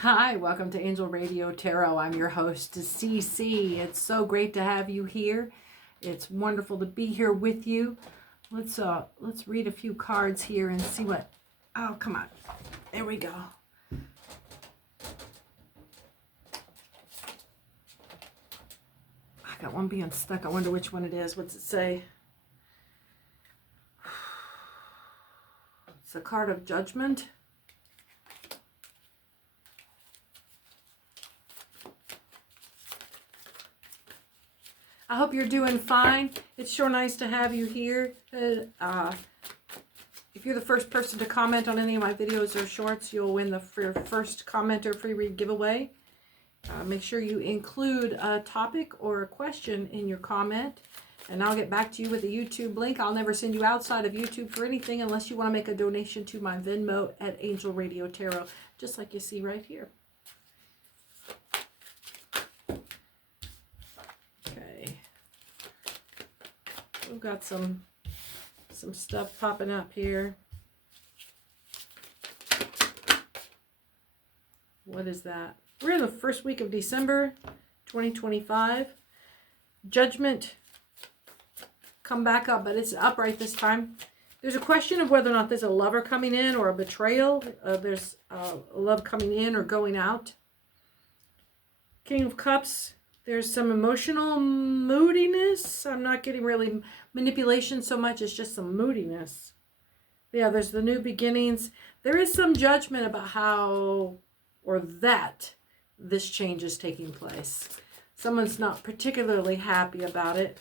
Hi, welcome to Angel Radio Tarot. I'm your host, CC. It's so great to have you here. It's wonderful to be here with you. Let's read a few cards here and see what. Oh, come on. There we go. I got one being stuck. I wonder which one it is. What's it say? It's a card of Judgment. I hope you're doing fine. It's sure nice to have you here. If you're the first person to comment on any of my videos or shorts, you'll win the first commenter free read giveaway. Make sure you include a topic or a question in your comment, and I'll get back to you with a YouTube link. I'll never send you outside of YouTube for anything unless you want to make a donation to my Venmo at Angel Radio Tarot, just like you see right here. We've got some stuff popping up here. What is that? We're in the first week of December 2025. Judgment. Come back up, but it's upright this time. There's a question of whether or not there's a lover coming in or a betrayal. There's a love coming in or going out. King of Cups. There's some emotional moodiness. I'm not getting really manipulation so much as just some moodiness. Yeah, there's the new beginnings. There is some judgment about how or that this change is taking place. Someone's not particularly happy about it.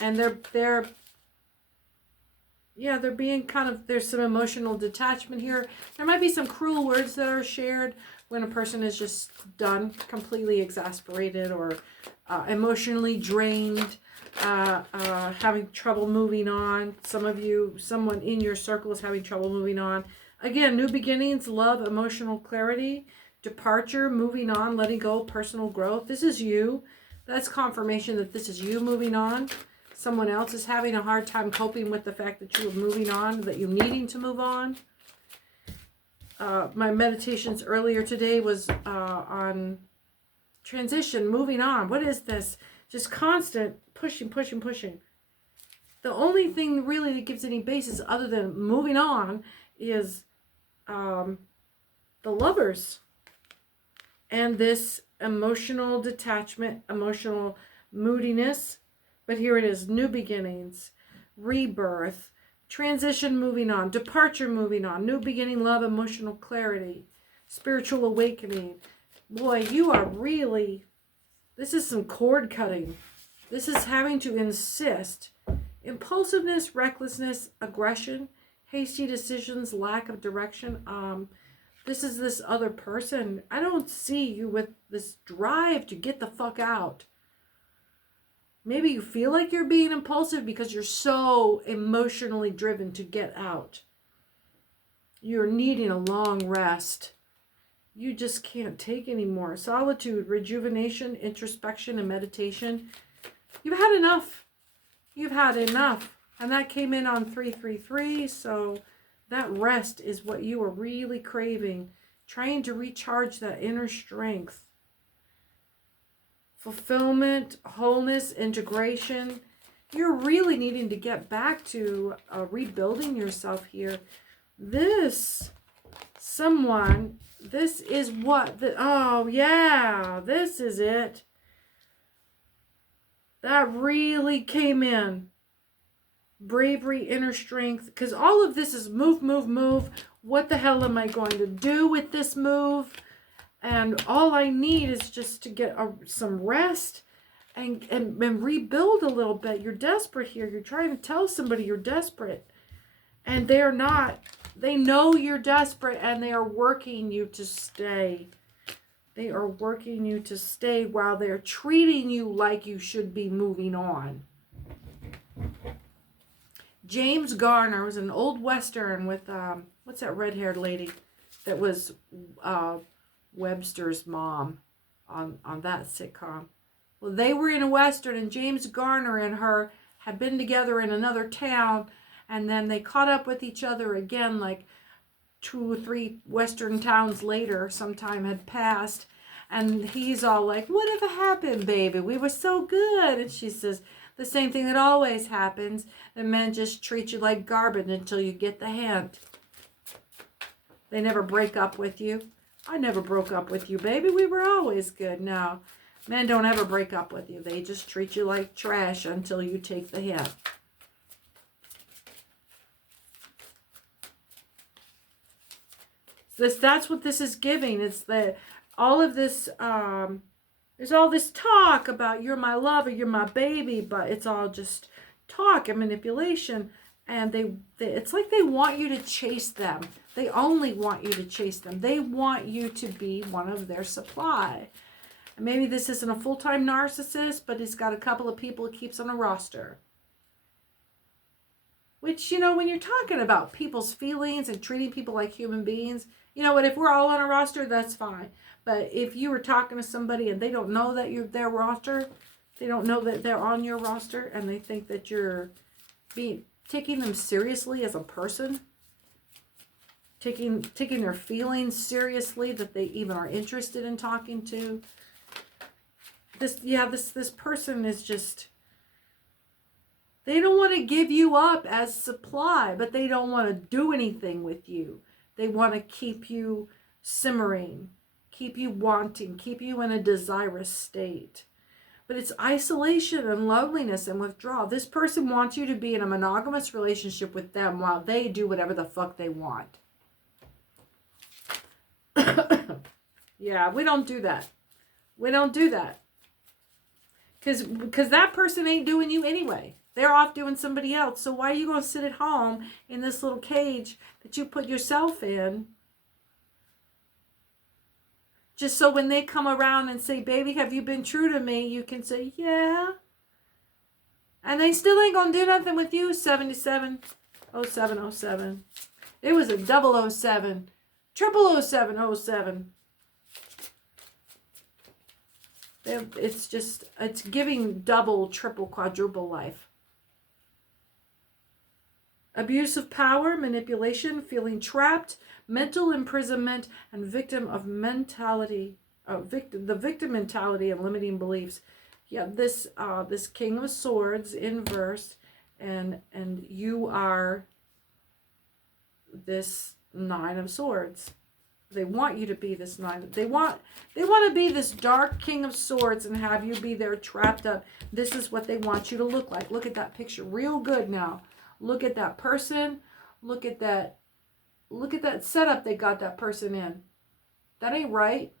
And they're being kind of, there's some emotional detachment here. There might be some cruel words that are shared when a person is just done, completely exasperated or emotionally drained, having trouble moving on. Someone in your circle is having trouble moving on. Again, new beginnings, love, emotional clarity, departure, moving on, letting go, personal growth. This is you. That's confirmation that this is you moving on. Someone else is having a hard time coping with the fact that you're moving on, that you're needing to move on. My meditations earlier today was on transition, moving on. What is this? Just constant pushing. The only thing really that gives any basis other than moving on is the lovers. And this emotional detachment, emotional moodiness. But here it is, new beginnings, rebirth, transition, moving on, departure, moving on, new beginning, love, emotional clarity, spiritual awakening. Boy, you are really, this is some cord cutting. This is having to insist. Impulsiveness, recklessness, aggression, hasty decisions, lack of direction. This is this other person. I don't see you with this drive to get the fuck out. Maybe you feel like you're being impulsive because you're so emotionally driven to get out. You're needing a long rest. You just can't take anymore. Solitude, rejuvenation, introspection, and meditation. You've had enough. You've had enough. And that came in on 333. So that rest is what you are really craving. Trying to recharge that inner strength. Fulfillment, wholeness, integration. You're really needing to get back to rebuilding yourself here. This is what, oh yeah, this is it. That really came in. Bravery, inner strength, because all of this is move. What the hell am I going to do with this move? And all I need is just to get some rest and rebuild a little bit. You're desperate here. You're trying to tell somebody you're desperate. And they're not. They know you're desperate and they are working you to stay. They are working you to stay while they're treating you like you should be moving on. James Garner was an old Western with, what's that red-haired lady that was... Webster's mom on that sitcom. Well, they were in a Western and James Garner and her had been together in another town, and then they caught up with each other again like 2 or 3 Western towns later, some time had passed, and he's all like, whatever happened, baby? We were so good. And she says, the same thing that always happens. The men just treat you like garbage until you get the hint. They never break up with you. I never broke up with you, baby. We were always good. No, men don't ever break up with you. They just treat you like trash until you take the hint. That's what this is giving. It's that all of this, there's all this talk about you're my lover, you're my baby, but it's all just talk and manipulation. And it's like they want you to chase them. They only want you to chase them. They want you to be one of their supply. And maybe this isn't a full-time narcissist, but he's got a couple of people he keeps on a roster. Which, you know, when you're talking about people's feelings and treating people like human beings, you know what, if we're all on a roster, that's fine. But if you were talking to somebody and they don't know that you're their roster, they don't know that they're on your roster, and they think that you're taking them seriously as a person, taking their feelings seriously, that they even are interested in talking to. This person is just, they don't want to give you up as supply, but they don't want to do anything with you. They want to keep you simmering, keep you wanting, keep you in a desirous state. But it's isolation and loneliness and withdrawal. This person wants you to be in a monogamous relationship with them while they do whatever the fuck they want. Yeah, we don't do that. We don't do that. Because that person ain't doing you anyway. They're off doing somebody else. So why are you going to sit at home in this little cage that you put yourself in? Just so when they come around and say, baby, have you been true to me? You can say, yeah. And they still ain't going to do nothing with you. 77, 07, 07. It was a 007. 007. It's giving double, triple, quadruple life. Abuse of power, manipulation, feeling trapped, mental imprisonment, and victim of mentality, the victim mentality and limiting beliefs. Yeah, this King of Swords inverse, and you are this Nine of Swords. They want you to be this Nine. They want to be this dark King of Swords and have you be there trapped up. This is what they want you to look like. Look at that picture real good now. Look at that person. Look at that setup they got that person in. That ain't right.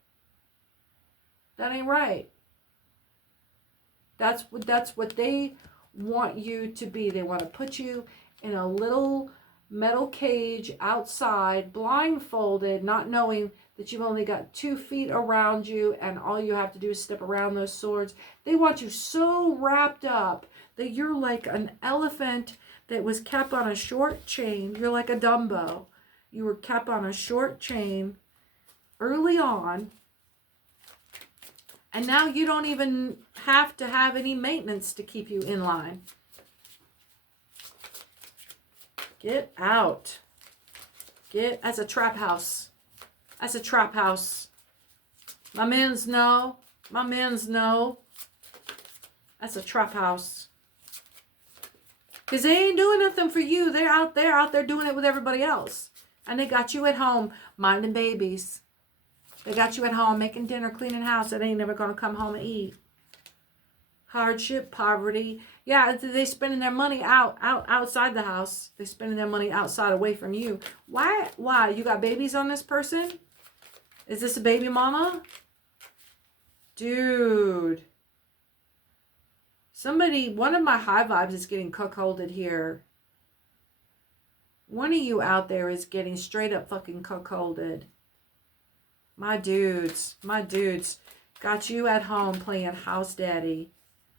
That ain't right. That's what they want you to be. They want to put you in a little metal cage outside, blindfolded, not knowing that you've only got 2 feet around you and all you have to do is step around those swords. They want you so wrapped up that you're like an elephant that was kept on a short chain. You're like a Dumbo. You were kept on a short chain early on, and now you don't even have to have any maintenance to keep you in line. Get out. That's a trap house. That's a trap house. My men's know. That's a trap house. Because they ain't doing nothing for you. They're out there doing it with everybody else. And they got you at home minding babies. They got you at home making dinner, cleaning house. That ain't never going to come home and eat. Hardship, poverty. Yeah, they spending their money outside the house. They spending their money outside, away from you. Why? You got babies on this person? Is this a baby mama? Dude. One of my high vibes is getting cuckolded here. One of you out there is getting straight up fucking cuckolded. My dudes got you at home playing house daddy,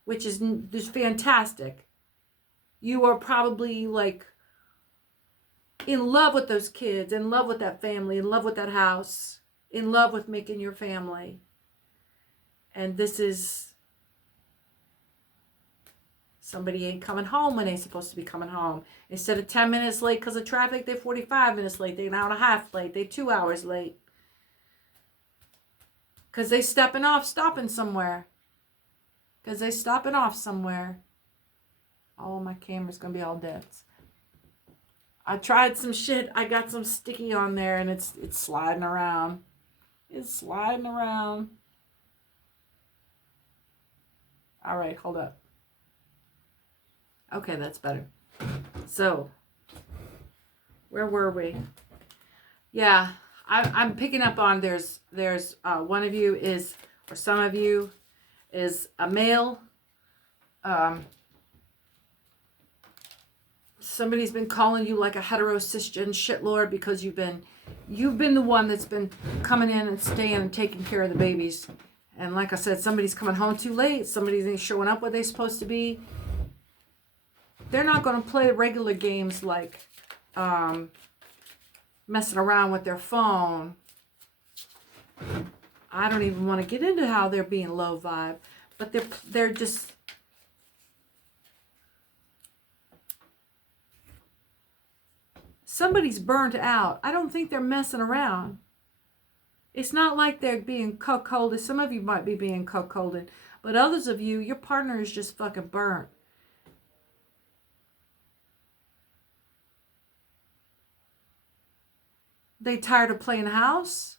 which is fantastic. You are probably like in love with those kids, in love with that family, in love with that house, in love with making your family. And this is Somebody ain't coming home when they're supposed to be coming home. Instead of 10 minutes late because of traffic, they're 45 minutes late. They're an hour and a half late. They're 2 hours late. Because they stopping somewhere. Because they stopping off somewhere. Oh, my camera's going to be all dense. I tried some shit. I got some sticky on there and it's sliding around. It's sliding around. All right, hold up. Okay, that's better. So, where were we? Yeah, I'm picking up on there's one of you is, or some of you is a male. Somebody's been calling you like a heterosexual shitlord because you've been the one that's been coming in and staying and taking care of the babies. And like I said, somebody's coming home too late. Somebody's showing up where they're supposed to be. They're not going to play regular games like messing around with their phone. I don't even want to get into how they're being low vibe, but they're just. Somebody's burnt out. I don't think they're messing around. It's not like they're being cuckolded. Some of you might be being cuckolded, but others of you, your partner is just fucking burnt. They tired of playing house?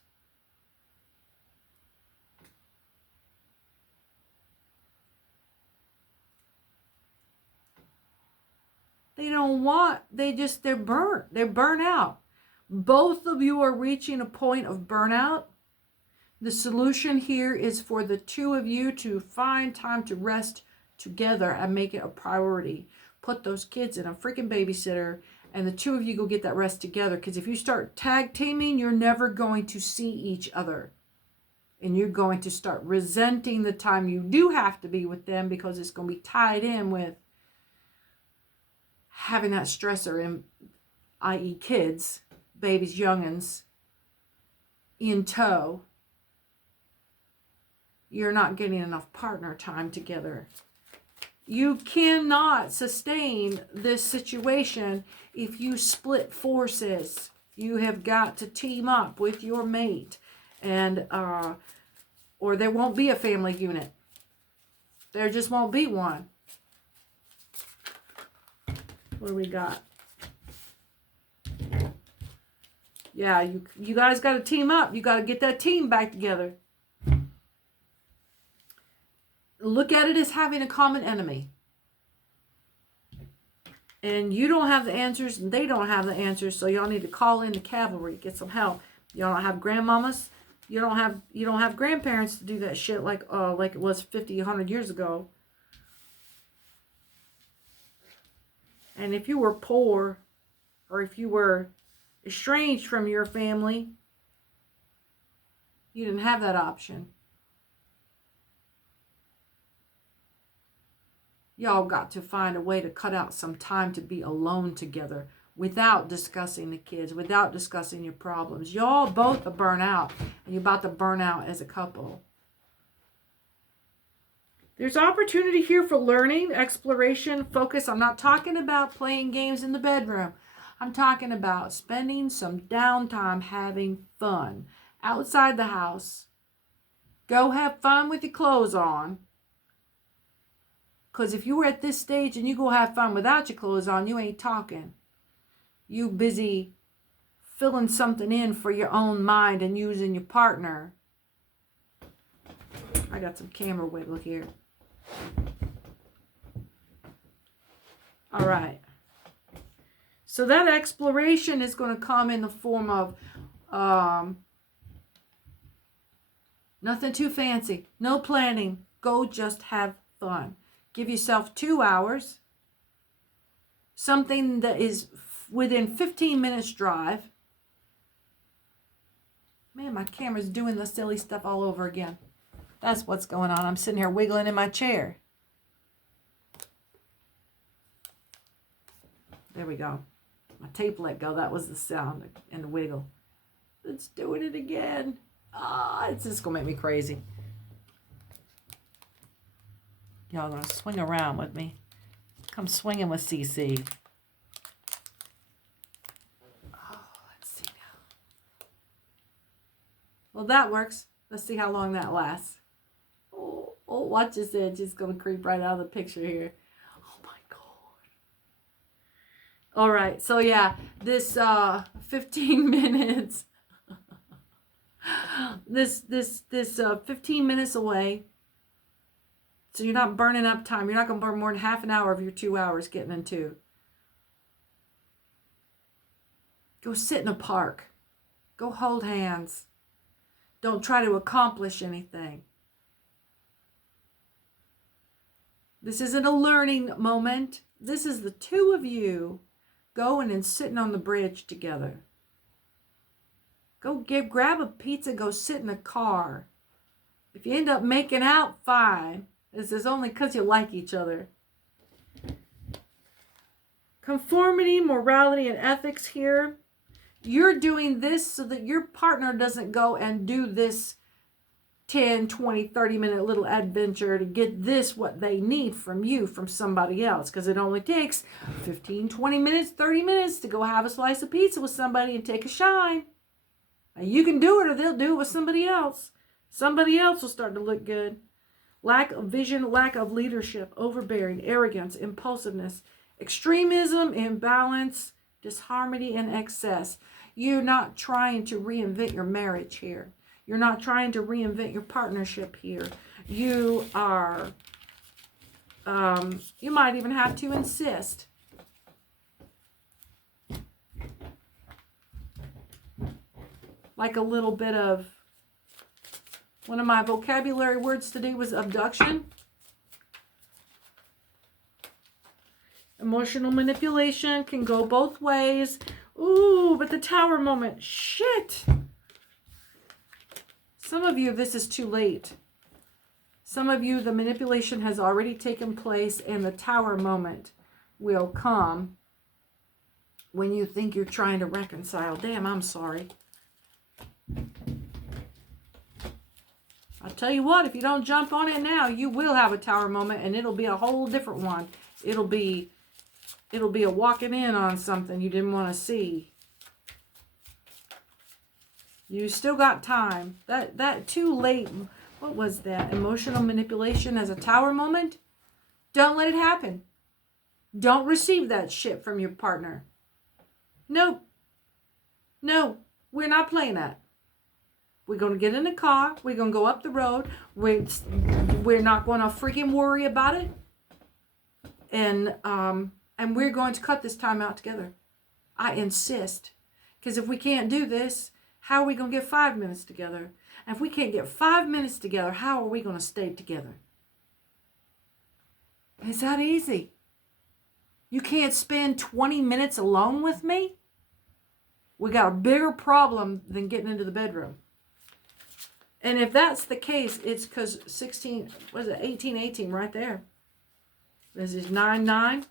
They don't want, they're burnt. They're burnt out. Both of you are reaching a point of burnout. The solution here is for the two of you to find time to rest together and make it a priority. Put those kids in a freaking babysitter and the two of you go get that rest together. Because if you start tag teaming, you're never going to see each other. And you're going to start resenting the time you do have to be with them because it's going to be tied in with having that stressor in, i.e. kids, babies, youngins, in tow. You're not getting enough partner time together. You cannot sustain this situation if you split forces. You have got to team up with your mate, and or there won't be a family unit. There just won't be one. What do we got? Yeah, you guys got to team up. You got to get that team back together. Look at it as having a common enemy. And you don't have the answers and they don't have the answers, so y'all need to call in the cavalry, get some help. Y'all don't have grandmamas. You don't have grandparents to do that shit like it was 50, 100 years ago. And if you were poor or if you were estranged from your family, you didn't have that option. Y'all got to find a way to cut out some time to be alone together without discussing the kids, without discussing your problems. Y'all both are burnt out, and you're about to burn out as a couple. There's opportunity here for learning, exploration, focus. I'm not talking about playing games in the bedroom. I'm talking about spending some downtime having fun outside the house. Go have fun with your clothes on. Because if you were at this stage and you go have fun without your clothes on, you ain't talking. You busy filling something in for your own mind and using your partner. I got some camera wiggle here. All right. So that exploration is going to come in the form of nothing too fancy. No planning. Go just have fun. Give yourself 2 hours. Something that is within 15 minutes drive. Man, my camera's doing the silly stuff all over again. That's what's going on. I'm sitting here wiggling in my chair. There we go. My tape let go. That was the sound and the wiggle. It's doing it again. It's just going to make me crazy. Y'all going to swing around with me. Come swinging with CC. Oh, let's see now. Well, that works. Let's see how long that lasts. Oh, watch this edge. It's going to creep right out of the picture here. Oh, my God. All right. So, yeah, this 15 minutes. this 15 minutes away. So you're not burning up time. You're not going to burn more than half an hour of your 2 hours getting into. Go sit in a park. Go hold hands. Don't try to accomplish anything. This isn't a learning moment. This is the two of you going and sitting on the bridge together. Go grab a pizza, go sit in a car. If you end up making out, fine. This is only because you like each other. Conformity, morality, and ethics here. You're doing this so that your partner doesn't go and do this 10, 20, 30-minute little adventure to get this, what they need from you, from somebody else. Because it only takes 15, 20 minutes, 30 minutes to go have a slice of pizza with somebody and take a shine. Now, you can do it or they'll do it with somebody else. Somebody else will start to look good. Lack of vision, lack of leadership, overbearing, arrogance, impulsiveness, extremism, imbalance, disharmony, and excess. You're not trying to reinvent your marriage here. You're not trying to reinvent your partnership here. You are, you might even have to insist. Like a little bit of, one of my vocabulary words today was abduction. Emotional manipulation can go both ways. Ooh, but the tower moment. Shit. Some of you, this is too late. Some of you, the manipulation has already taken place and the tower moment will come when you think you're trying to reconcile. Damn, I'm sorry. I'll tell you what, if you don't jump on it now, you will have a tower moment and it'll be a whole different one. It'll be a walking in on something you didn't want to see. You still got time. That too late. What was that? Emotional manipulation as a tower moment? Don't let it happen. Don't receive that shit from your partner. No. No, we're not playing that. We're going to get in the car. We're going to go up the road. We're not going to freaking worry about it. And we're going to cut this time out together. I insist. Because if we can't do this, how are we going to get 5 minutes together? And if we can't get 5 minutes together, how are we going to stay together? It's that easy. You can't spend 20 minutes alone with me? We got a bigger problem than getting into the bedroom. And if that's the case, it's because 18 right there. This is 9-9.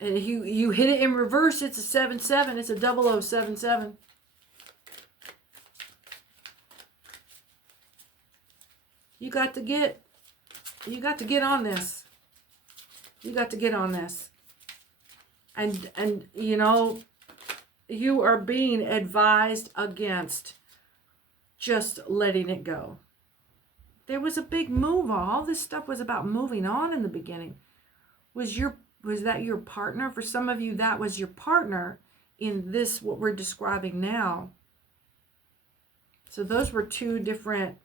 And if you hit it in reverse, it's a 7-7. It's a 0077. You got to get on this. You got to get on this. And you know, you are being advised against just letting it go. There was a big move on. All this stuff was about moving on in the beginning. Was that your partner? For some of you, that was your partner in this, what we're describing now. So those were two different,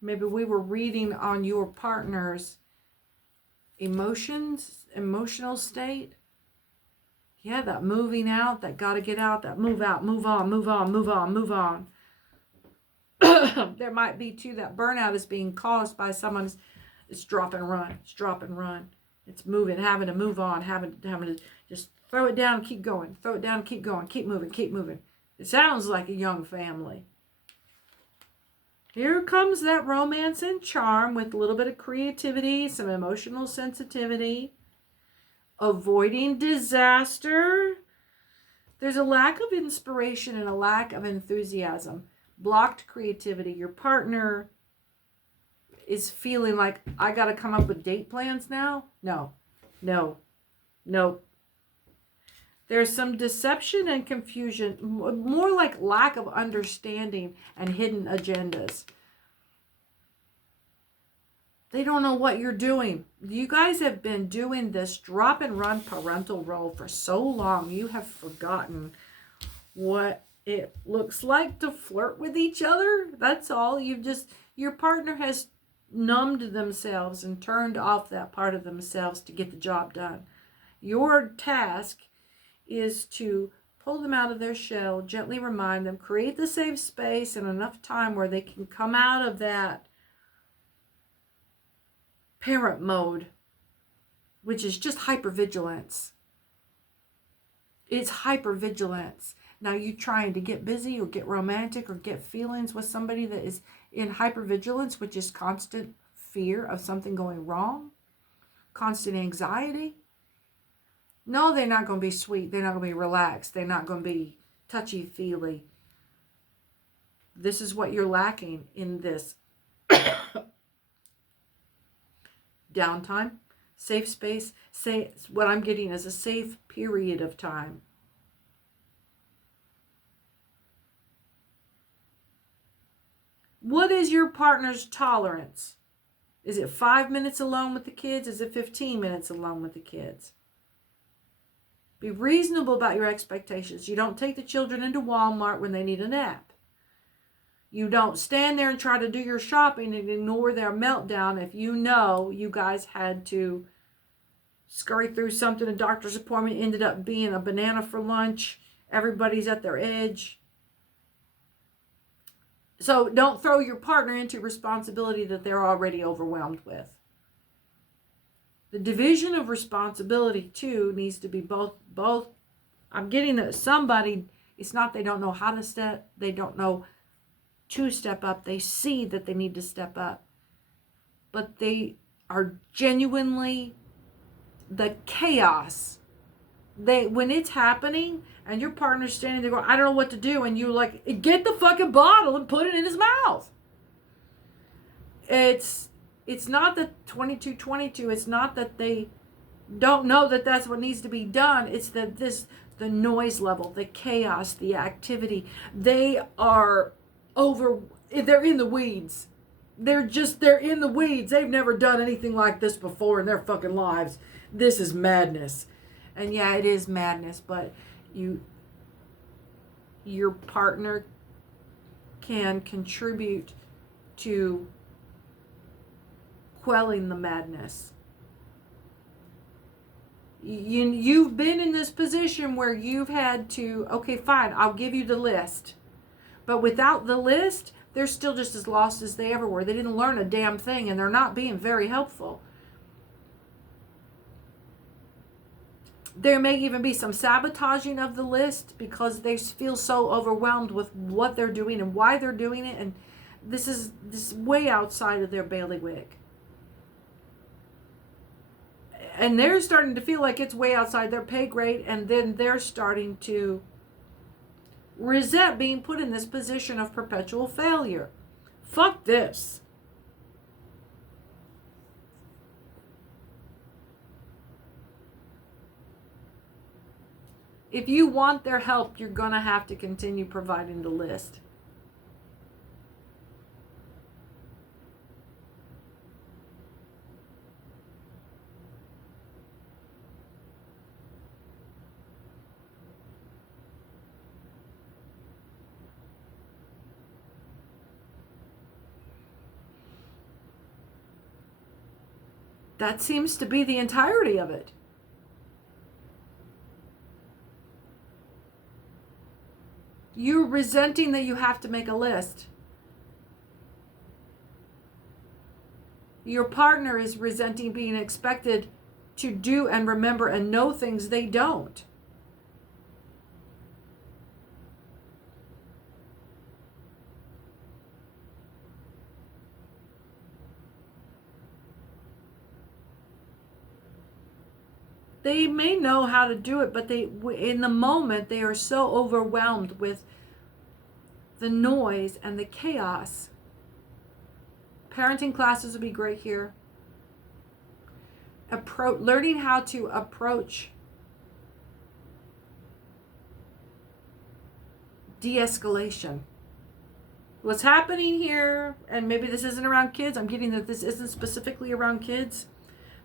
maybe we were reading on your partner's emotions, emotional state. Yeah, that moving out, that got to get out, that move out, move on, move on, move on, move on. There might be too, that burnout is being caused by someone. It's drop and run. It's drop and run. It's moving, having to move on, having to just throw it down and keep going. Throw it down and keep going. Keep moving, keep moving. It sounds like a young family. Here comes that romance and charm with a little bit of creativity, some emotional sensitivity. Avoiding disaster. There's a lack of inspiration and a lack of enthusiasm. Blocked creativity. Your partner is feeling like, I got to come up with date plans now. No, no, no. There's some deception and confusion, more like lack of understanding and hidden agendas. They don't know what you're doing. You guys have been doing this drop and run parental role for so long. You have forgotten what it looks like to flirt with each other. That's all. Your partner has numbed themselves and turned off that part of themselves to get the job done. Your task is to pull them out of their shell, gently remind them, create the safe space and enough time where they can come out of that parent mode, which is just hypervigilance. It's hypervigilance. Now you trying to get busy or get romantic or get feelings with somebody that is in hypervigilance, which is constant fear of something going wrong, constant anxiety. No, they're not going to be sweet. They're not going to be relaxed. They're not going to be touchy-feely. This is what you're lacking in this downtime, safe space. What I'm getting is a safe period of time. What is your partner's tolerance? Is it 5 minutes alone with the kids? Is it 15 minutes alone with the kids? Be reasonable about your expectations. You don't take the children into Walmart when they need a nap. You don't stand there and try to do your shopping and ignore their meltdown if you know you guys had to scurry through something. A doctor's appointment ended up being a banana for lunch. Everybody's at their edge. So don't throw your partner into responsibility that they're already overwhelmed with. The division of responsibility, too, needs to be both. I'm getting that somebody, it's not they don't know how to step, they don't know to step up. They see that they need to step up. But they are genuinely, the chaos, when it's happening and your partner's standing there going, I don't know what to do, and you're like, get the fucking bottle and put it in his mouth. It's not that 2222, it's not that they don't know that that's what needs to be done. It's that the noise level, the chaos, the activity, they're in the weeds. They're in the weeds. They've never done anything like this before in their fucking lives. This is madness. And yeah, it is madness, but your partner can contribute to quelling the madness. You've been in this position where you've had to, okay, fine, I'll give you the list. But without the list, they're still just as lost as they ever were. They didn't learn a damn thing, and they're not being very helpful. There may even be some sabotaging of the list because they feel so overwhelmed with what they're doing and why they're doing it. And this is way outside of their bailiwick. And they're starting to feel like it's way outside their pay grade. And then they're starting to resent being put in this position of perpetual failure. Fuck this. If you want their help, you're going to have to continue providing the list. That seems to be the entirety of it. You're resenting that you have to make a list. Your partner is resenting being expected to do and remember and know things they don't. They may know how to do it, but in the moment, they are so overwhelmed with the noise and the chaos Parenting classes would be great here. Learning how to approach de-escalation. What's happening here, and maybe this isn't around kids, I'm getting that this isn't specifically around kids.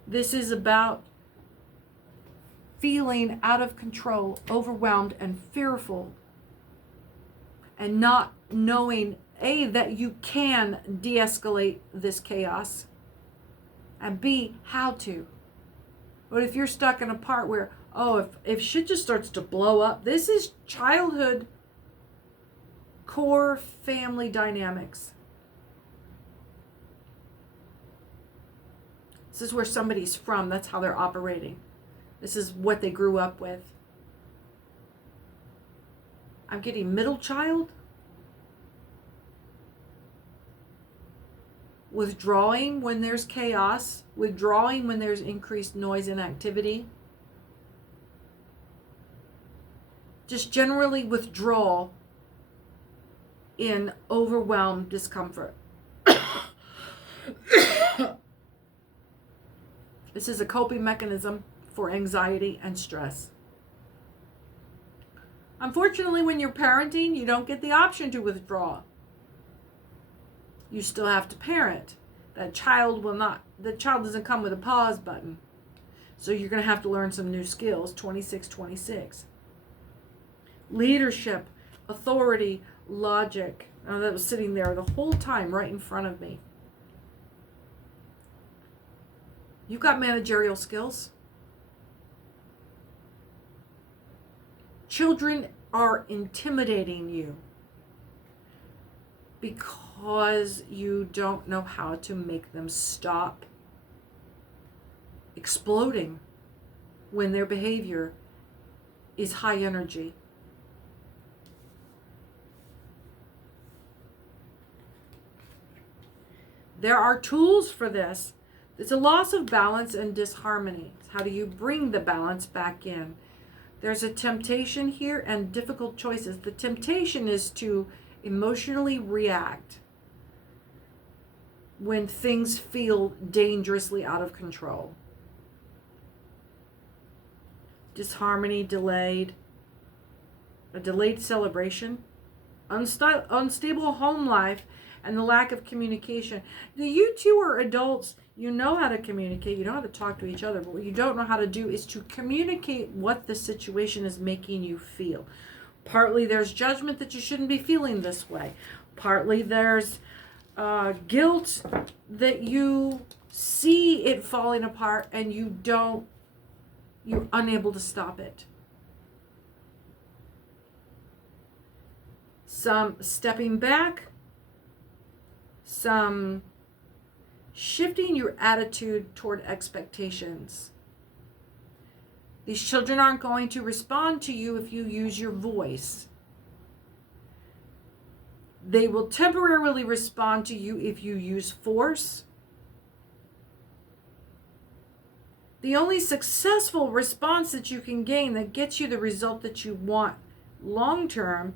This is about feeling out of control, overwhelmed, and fearful, and not knowing, A, that you can de-escalate this chaos, and B, how to. But if you're stuck in a part where, oh, if shit just starts to blow up, this is childhood core family dynamics. This is where somebody's from. That's how they're operating. This is what they grew up with. I'm getting middle child. Withdrawing when there's chaos. Withdrawing when there's increased noise and activity. Just generally withdrawal in overwhelmed discomfort. This is a coping mechanism for anxiety and stress. Unfortunately, when you're parenting, you don't get the option to withdraw. You still have to parent. The child doesn't come with a pause button. So you're going to have to learn some new skills. 2626. Leadership, authority, logic. Oh, that was sitting there the whole time right in front of me. You've got managerial skills. Children are intimidating you because you don't know how to make them stop exploding when their behavior is high energy. There are tools for this. It's a loss of balance and disharmony. How do you bring the balance back in? There's a temptation here and difficult choices. The temptation is to emotionally react when things feel dangerously out of control. Disharmony, delayed, a delayed celebration, unstable home life, and the lack of communication. Now, you two are adults. You know how to communicate. You know how to talk to each other. But what you don't know how to do is to communicate what the situation is making you feel. Partly there's judgment that you shouldn't be feeling this way. Partly there's guilt that you see it falling apart and you're unable to stop it. Some stepping back, some shifting your attitude toward expectations. These children aren't going to respond to you if you use your voice. They will temporarily respond to you if you use force. The only successful response that you can gain that gets you the result that you want long term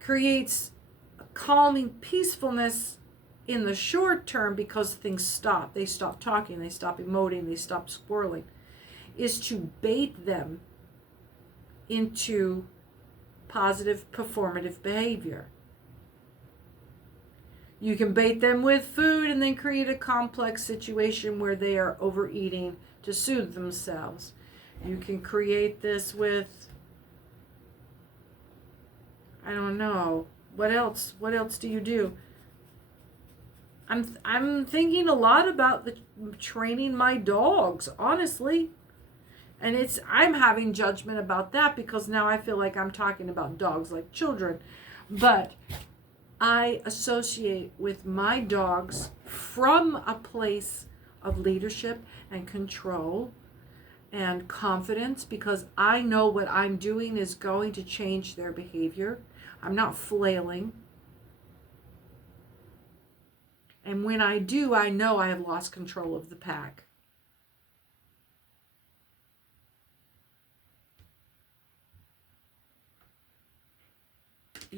creates a calming peacefulness in the short term because things stop. They stop talking, they stop emoting, they stop squirreling. Is to bait them into positive performative behavior. You can bait them with food and then create a complex situation where they are overeating to soothe themselves. You can create this with, I don't know, what else? What else do you do? I'm thinking a lot about the training my dogs, honestly. And I'm having judgment about that because now I feel like I'm talking about dogs like children. But I associate with my dogs from a place of leadership and control and confidence because I know what I'm doing is going to change their behavior. I'm not flailing. And when I do, I know I have lost control of the pack.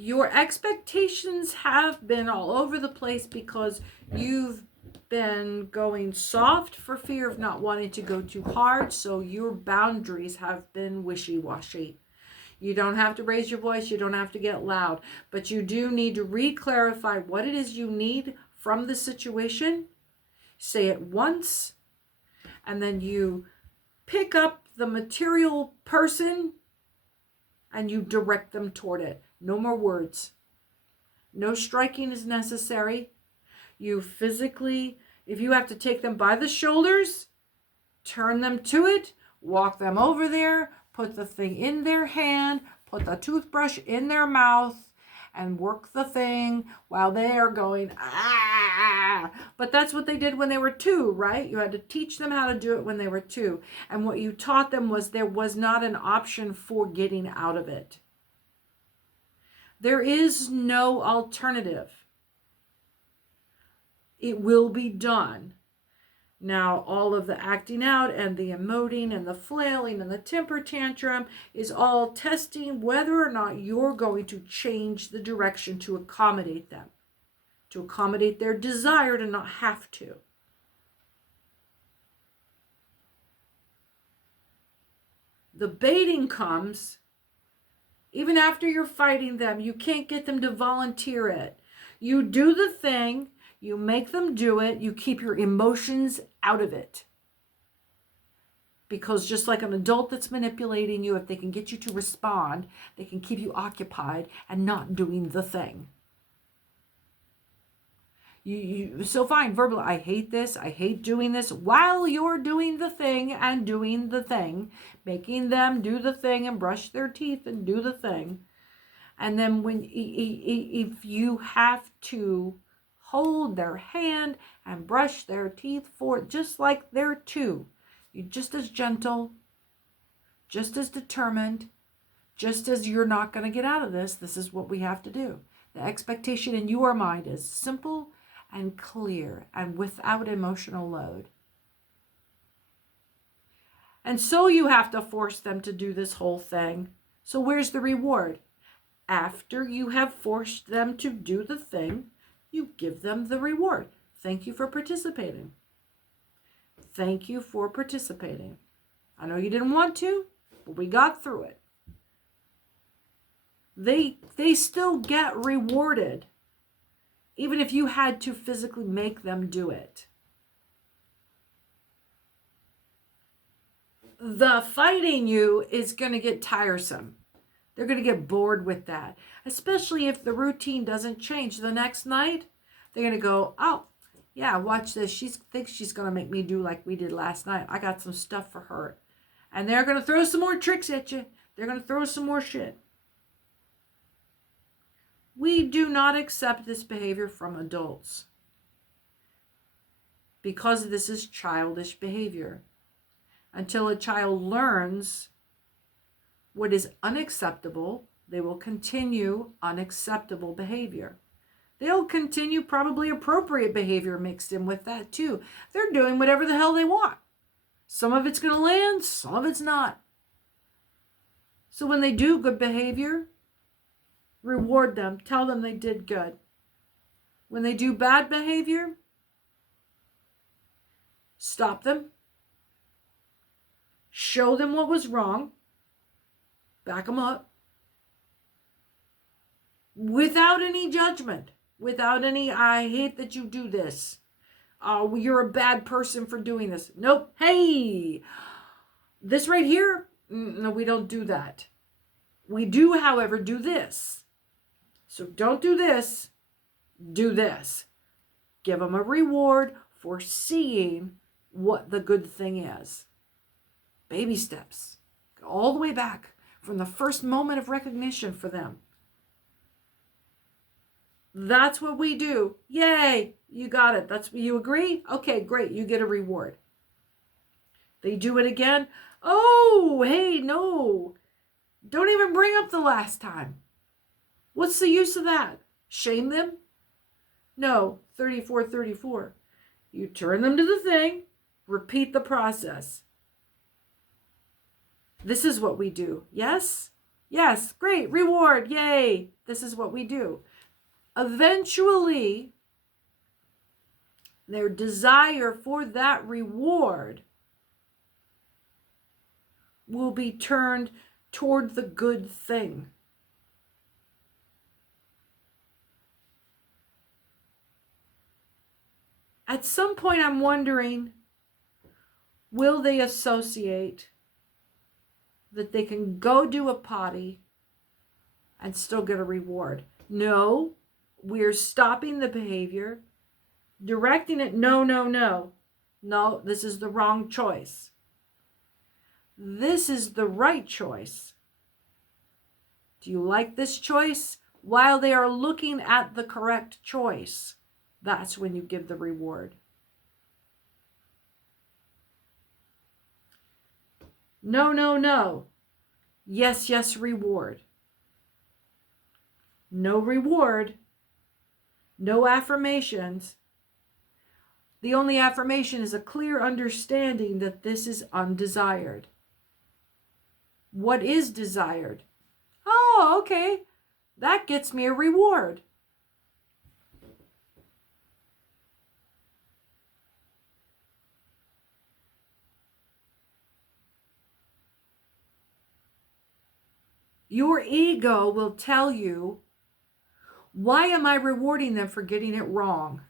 Your expectations have been all over the place because you've been going soft for fear of not wanting to go too hard. So your boundaries have been wishy-washy. You don't have to raise your voice. You don't have to get loud. But you do need to re-clarify what it is you need from the situation. Say it once. And then you pick up the material person and you direct them toward it. No more words. No striking is necessary. You physically, if you have to take them by the shoulders, turn them to it, walk them over there, put the thing in their hand, put the toothbrush in their mouth, and work the thing while they are going, ah. But that's what they did when they were 2, right? You had to teach them how to do it when they were 2. And what you taught them was there was not an option for getting out of it. There is no alternative. It will be done. Now, all of the acting out and the emoting and the flailing and the temper tantrum is all testing whether or not you're going to change the direction to accommodate them, to accommodate their desire to not have to. The baiting comes even after you're fighting them. You can't get them to volunteer it. You do the thing. You make them do it. You keep your emotions out of it. Because just like an adult that's manipulating you, if they can get you to respond, they can keep you occupied and not doing the thing. So fine, verbal, I hate this. I hate doing this. While you're doing the thing and doing the thing, making them do the thing and brush their teeth and do the thing. And then if you have to hold their hand and brush their teeth for it, just like they're 2. You're just as gentle, just as determined, just as you're not going to get out of this. This is what we have to do. The expectation in your mind is simple and clear and without emotional load. And so you have to force them to do this whole thing. So where's the reward? After you have forced them to do the thing, you give them the reward. Thank you for participating. Thank you for participating. I know you didn't want to, but we got through it. They still get rewarded, even if you had to physically make them do it. The fighting you is going to get tiresome. They're going to get bored with that, especially if the routine doesn't change. The next night, they're going to go, oh, yeah, watch this. She thinks she's going to make me do like we did last night. I got some stuff for her. And they're going to throw some more tricks at you. They're going to throw some more shit. We do not accept this behavior from adults because this is childish behavior. Until a child learns what is unacceptable, they will continue unacceptable behavior. They'll continue probably appropriate behavior mixed in with that too. They're doing whatever the hell they want. Some of it's going to land, some of it's not. So when they do good behavior, reward them. Tell them they did good. When they do bad behavior, stop them. Show them what was wrong. Back them up. Without any judgment. Without any, I hate that you do this. Oh, you're a bad person for doing this. Nope. Hey, this right here, no, we don't do that. We do, however, do this. So don't do this. Do this. Give them a reward for seeing what the good thing is. Baby steps. All the way back from the first moment of recognition for them. That's what we do. Yay, you got it. You agree? Okay, great. You get a reward. They do it again. Oh, hey, no. Don't even bring up the last time. What's the use of that? Shame them? No, 34. You turn them to the thing, repeat the process. This is what we do. Yes? Yes, great, reward, yay. This is what we do. Eventually, their desire for that reward will be turned toward the good thing. At some point, I'm wondering, will they associate that they can go do a potty and still get a reward? No, we're stopping the behavior, directing it. No, no, no. No, this is the wrong choice. This is the right choice. Do you like this choice? While they are looking at the correct choice, that's when you give the reward. No, no, no. Yes, yes, reward. No reward. No affirmations. The only affirmation is a clear understanding that this is undesired. What is desired? Oh, okay. That gets me a reward. Your ego will tell you, why am I rewarding them for getting it wrong?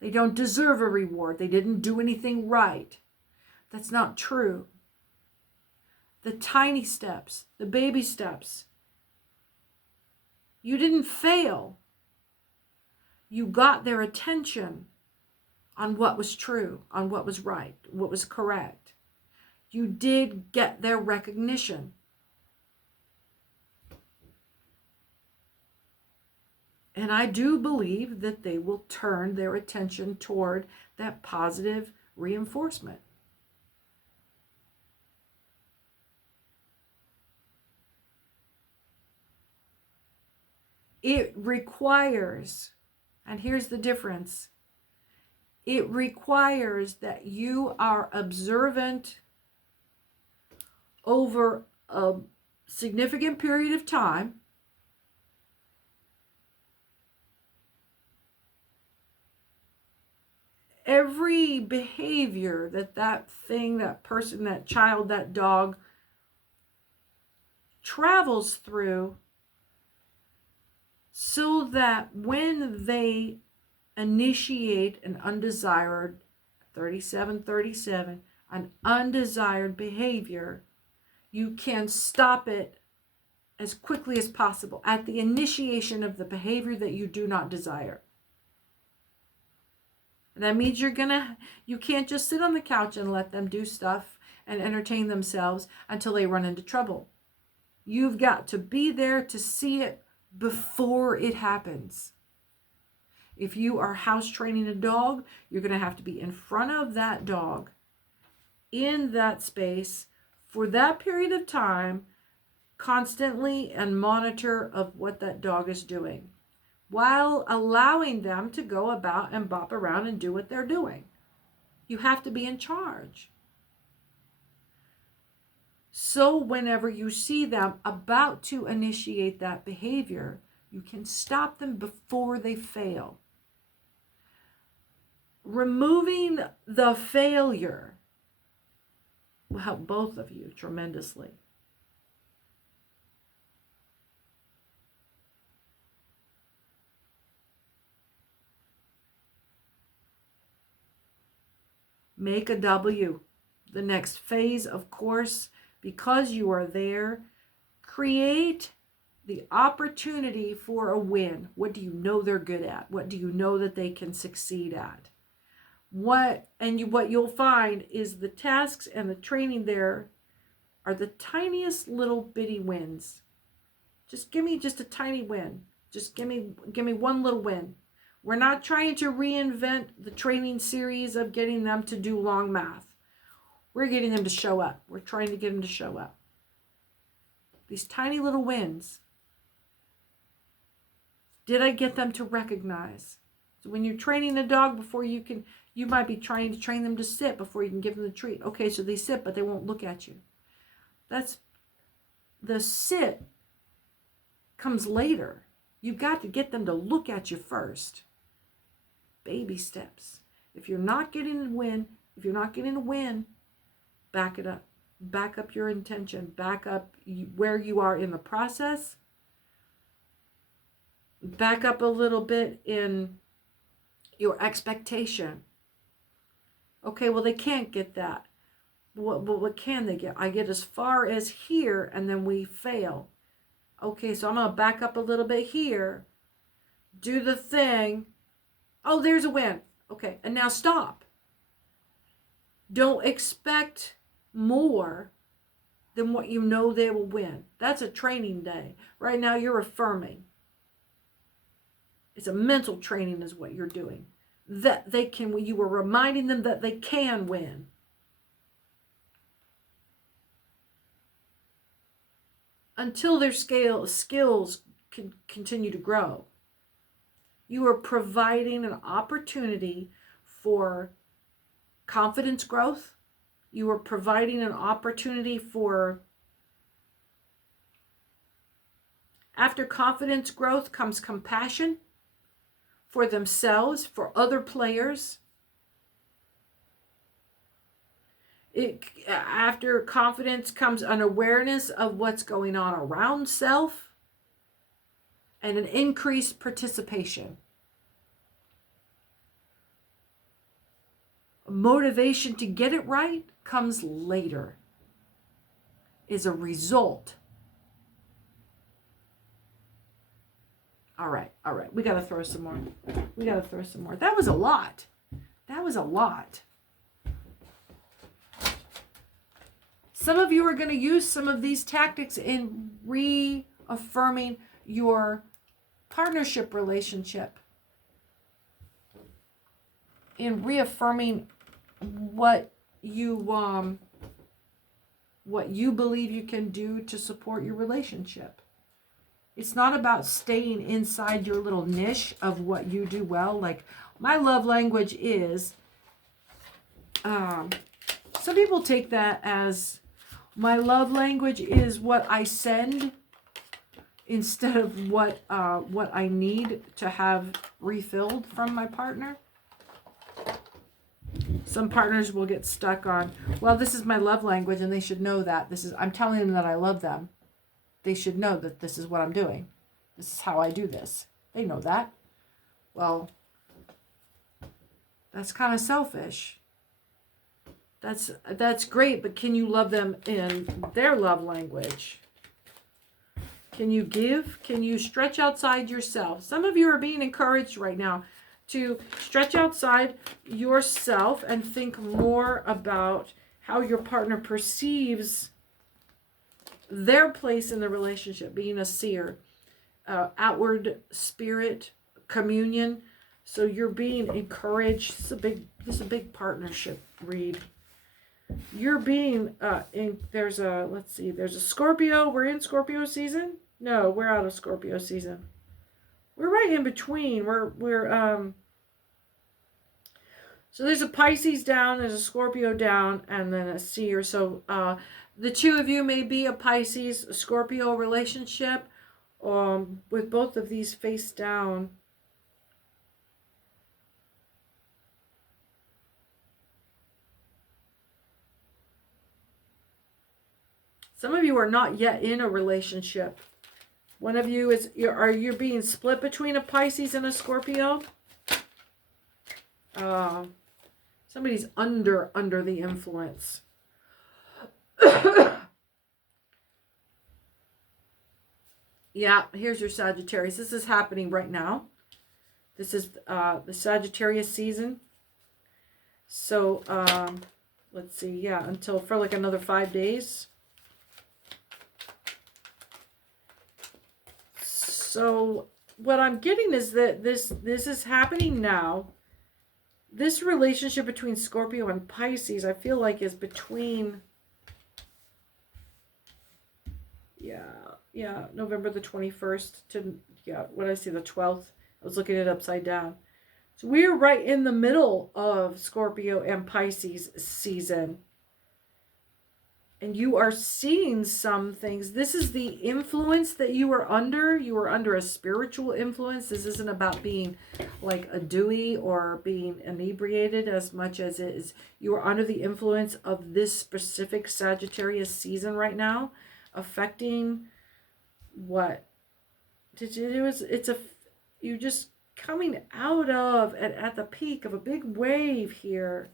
They don't deserve a reward. They didn't do anything right. That's not true. The tiny steps, the baby steps. You didn't fail. You got their attention on what was true, on what was right, what was correct. You did get their recognition. And I do believe that they will turn their attention toward that positive reinforcement. It requires, and here's the difference, it requires that you are observant over a significant period of time. Every behavior that thing, that person, that child, that dog travels through, so that when they initiate an undesired, 3737, an undesired behavior, you can stop it as quickly as possible at the initiation of the behavior that you do not desire. And that means you can't just sit on the couch and let them do stuff and entertain themselves until they run into trouble. You've got to be there to see it before it happens. If you are house training a dog, you're going to have to be in front of that dog in that space for that period of time, constantly, and monitor of what that dog is doing, while allowing them to go about and bop around and do what they're doing. You have to be in charge. So whenever you see them about to initiate that behavior, you can stop them before they fail. Removing the failure will help both of you tremendously. Make a W. The next phase, of course, because you are there, create the opportunity for a win. What do you know they're good at? What do you know that they can succeed at? What you'll find is the tasks and the training there are the tiniest little bitty wins. Just give me just a tiny win. Just give me one little win. We're not trying to reinvent the training series of getting them to do long math. We're getting them to show up. We're trying to get them to show up. These tiny little wins. Did I get them to recognize? So when you're training a dog, you might be trying to train them to sit before you can give them the treat. Okay, so they sit, but they won't look at you. That's the sit comes later. You've got to get them to look at you first. Baby steps. If you're not getting a win, back it up. Back up your intention. Back up where you are in the process. Back up a little bit in your expectation. Okay, well, they can't get that. What can they get? I get as far as here, and then we fail. Okay, so I'm going to back up a little bit here. Do the thing. Oh, there's a win. Okay, and now stop. Don't expect more than what you know they will win. That's a training day. Right now, you're affirming. It's a mental training is what you're doing. That they can, you were reminding them that they can win. Until their skills can continue to grow. You are providing an opportunity for confidence growth. You are providing an opportunity for, after confidence growth comes compassion for themselves, for other players. After confidence comes an awareness of what's going on around self and an increased participation. Motivation to get it right comes later, is a result. All right. We got to throw some more. That was a lot. Some of you are going to use some of these tactics in reaffirming your partnership relationship, in reaffirming what you believe you can do to support your relationship. It's not about staying inside your little niche of what you do well. Like, my love language is, some people take that as, my love language is what I send instead of what I need to have refilled from my partner. Some partners will get stuck on, well, this is my love language and they should know that. I'm telling them that I love them. They should know that this is what I'm doing. This is how I do this. They know that. Well, that's kind of selfish. That's great, but can you love them in their love language? Can you give? Can you stretch outside yourself? Some of you are being encouraged right now to stretch outside yourself and think more about how your partner perceives their place in the relationship, being a seer, outward spirit, communion. So you're being encouraged. This is a big partnership read. You're being there's a Scorpio. We're in Scorpio season. No, we're out of Scorpio season. We're right in between. So there's a Pisces down, there's a Scorpio down, and then a seer. So the two of you may be a Pisces, a Scorpio relationship, with both of these face down. Some of you are not yet in a relationship. One of you are you being split between a Pisces and a Scorpio? Somebody's under the influence. Yeah, here's your Sagittarius. This is happening right now. This is the Sagittarius season. So let's see. Yeah, until for like another 5 days. So what I'm getting is that this is happening now. This relationship between Scorpio and Pisces, I feel like, is between, November the 21st to, what did I say, the 12th? I was looking at it upside down. So we're right in the middle of Scorpio and Pisces season. And you are seeing some things. This is the influence that you are under. You are under a spiritual influence. This isn't about being like a dewy or being inebriated as much as it is. You are under the influence of this specific Sagittarius season right now, affecting what? You're just coming out of, at the peak of a big wave here.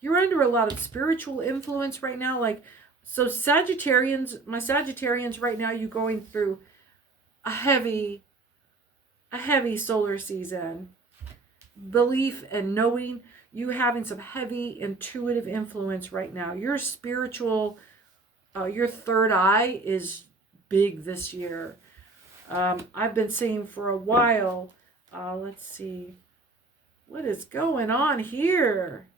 You're under a lot of spiritual influence right now. Like, so Sagittarians, my Sagittarians right now, you're going through a heavy solar season. Belief and knowing, you having some heavy intuitive influence right now. Your spiritual, your third eye is big this year. I've been seeing for a while, let's see, what is going on here?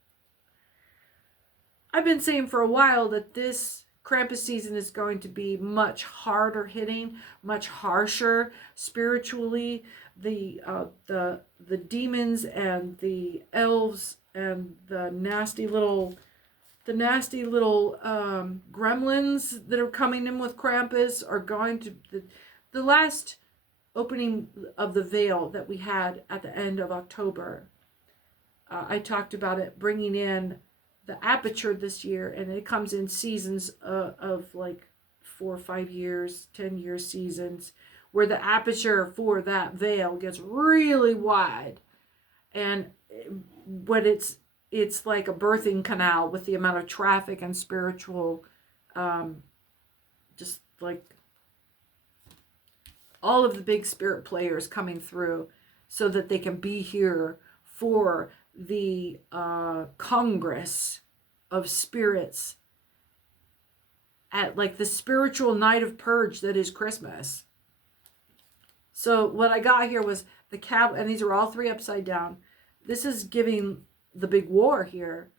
I've been saying for a while that this Krampus season is going to be much harder hitting, much harsher spiritually. The demons and the elves and the nasty little gremlins that are coming in with Krampus are going to the last opening of the veil that we had at the end of October. I talked about it bringing in the aperture this year, and it comes in seasons of like 4 or 5 years, 10-year seasons, where the aperture for that veil gets really wide, and when it's like a birthing canal with the amount of traffic and spiritual, just like all of the big spirit players coming through, so that they can be here for the Congress of Spirits at like the spiritual night of purge that is Christmas. So what I got here was the and these are all 3 upside down. This is giving the big war here.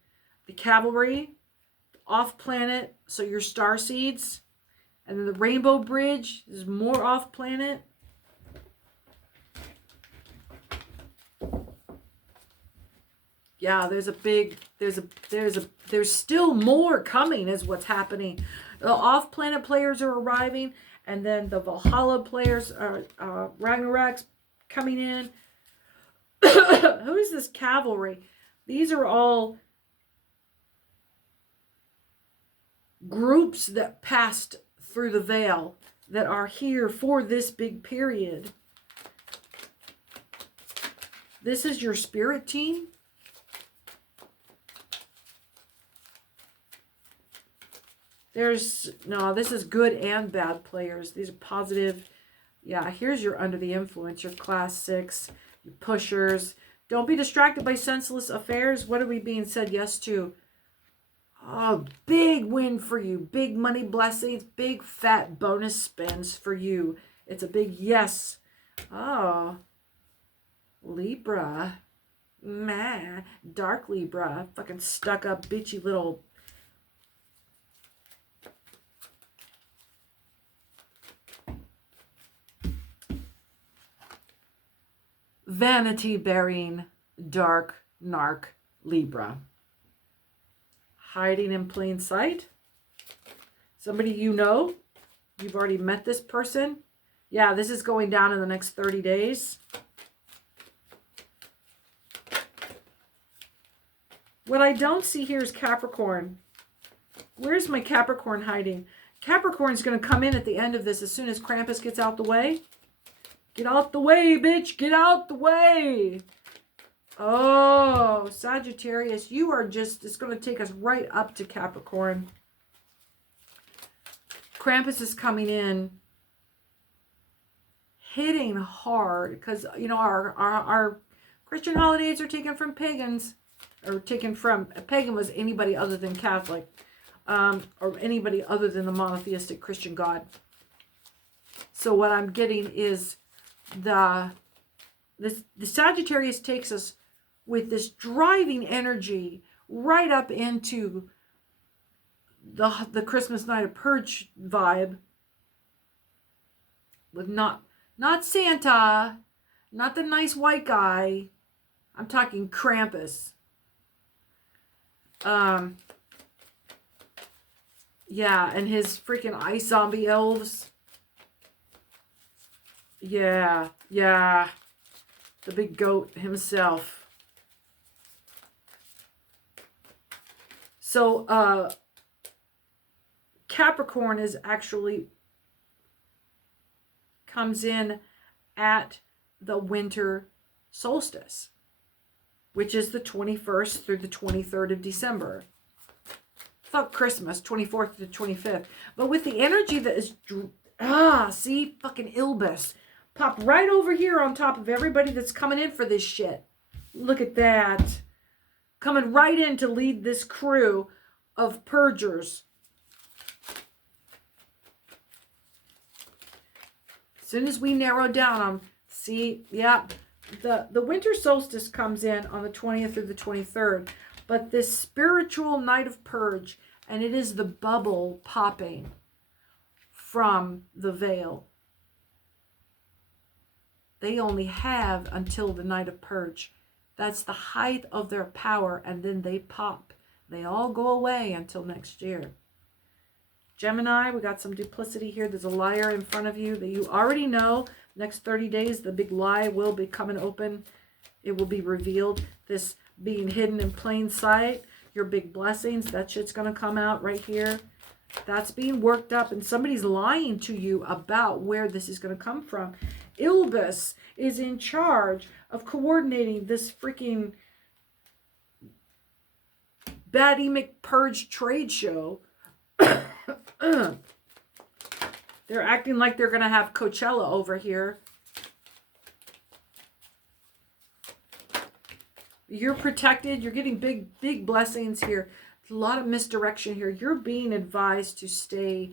The cavalry, off planet, so your star seeds, and then the rainbow bridge is more off planet. Yeah, there's still more coming is what's happening. The off-planet players are arriving, and then the Valhalla players are Ragnarok's coming in. Who is this cavalry? These are all groups that passed through the veil that are here for this big period. This is your spirit team. This is good and bad players. These are positive. Yeah, here's your under the influence, your class 6, your pushers. Don't be distracted by senseless affairs. What are we being said yes to? Oh, big win for you. Big money blessings. Big fat bonus spins for you. It's a big yes. Oh, Libra. Man, dark Libra. Fucking stuck up, bitchy little... vanity-bearing, dark, narc Libra. Hiding in plain sight. Somebody you know. You've already met this person. Yeah, this is going down in the next 30 days. What I don't see here is Capricorn. Where's my Capricorn hiding? Capricorn's going to come in at the end of this as soon as Krampus gets out the way. Get out the way, bitch. Get out the way. Oh, Sagittarius, you are just, it's going to take us right up to Capricorn. Krampus is coming in, hitting hard, because, you know, our Christian holidays are taken from pagans, or taken from, a pagan was anybody other than Catholic, or anybody other than the monotheistic Christian God. So what I'm getting is the Sagittarius takes us with this driving energy right up into the Christmas night of purge vibe, with not Santa, not the nice white guy. I'm talking Krampus. Yeah, and his freaking ice zombie elves. Yeah, yeah. The big goat himself. So, Capricorn is actually comes in at the winter solstice, which is the 21st through the 23rd of December. Fuck Christmas, 24th to 25th. But with the energy that is, see, fucking Ilbus. Pop right over here on top of everybody that's coming in for this shit. Look at that. Coming right in to lead this crew of purgers. As soon as we narrow down on, see, yeah, the winter solstice comes in on the 20th or the 23rd. But this spiritual night of purge, and it is the bubble popping from the veil. They only have until the night of purge. That's the height of their power, and then they pop. They all go away until next year. Gemini, we got some duplicity here. There's a liar in front of you that you already know. Next 30 days, the big lie will be coming open. It will be revealed. This being hidden in plain sight. Your big blessings, that shit's going to come out right here. That's being worked up, and somebody's lying to you about where this is going to come from. Ilbus is in charge of coordinating this freaking Batty McPurge trade show. They're acting like they're going to have Coachella over here. You're protected. You're getting big blessings here. A lot of misdirection here. You're being advised to stay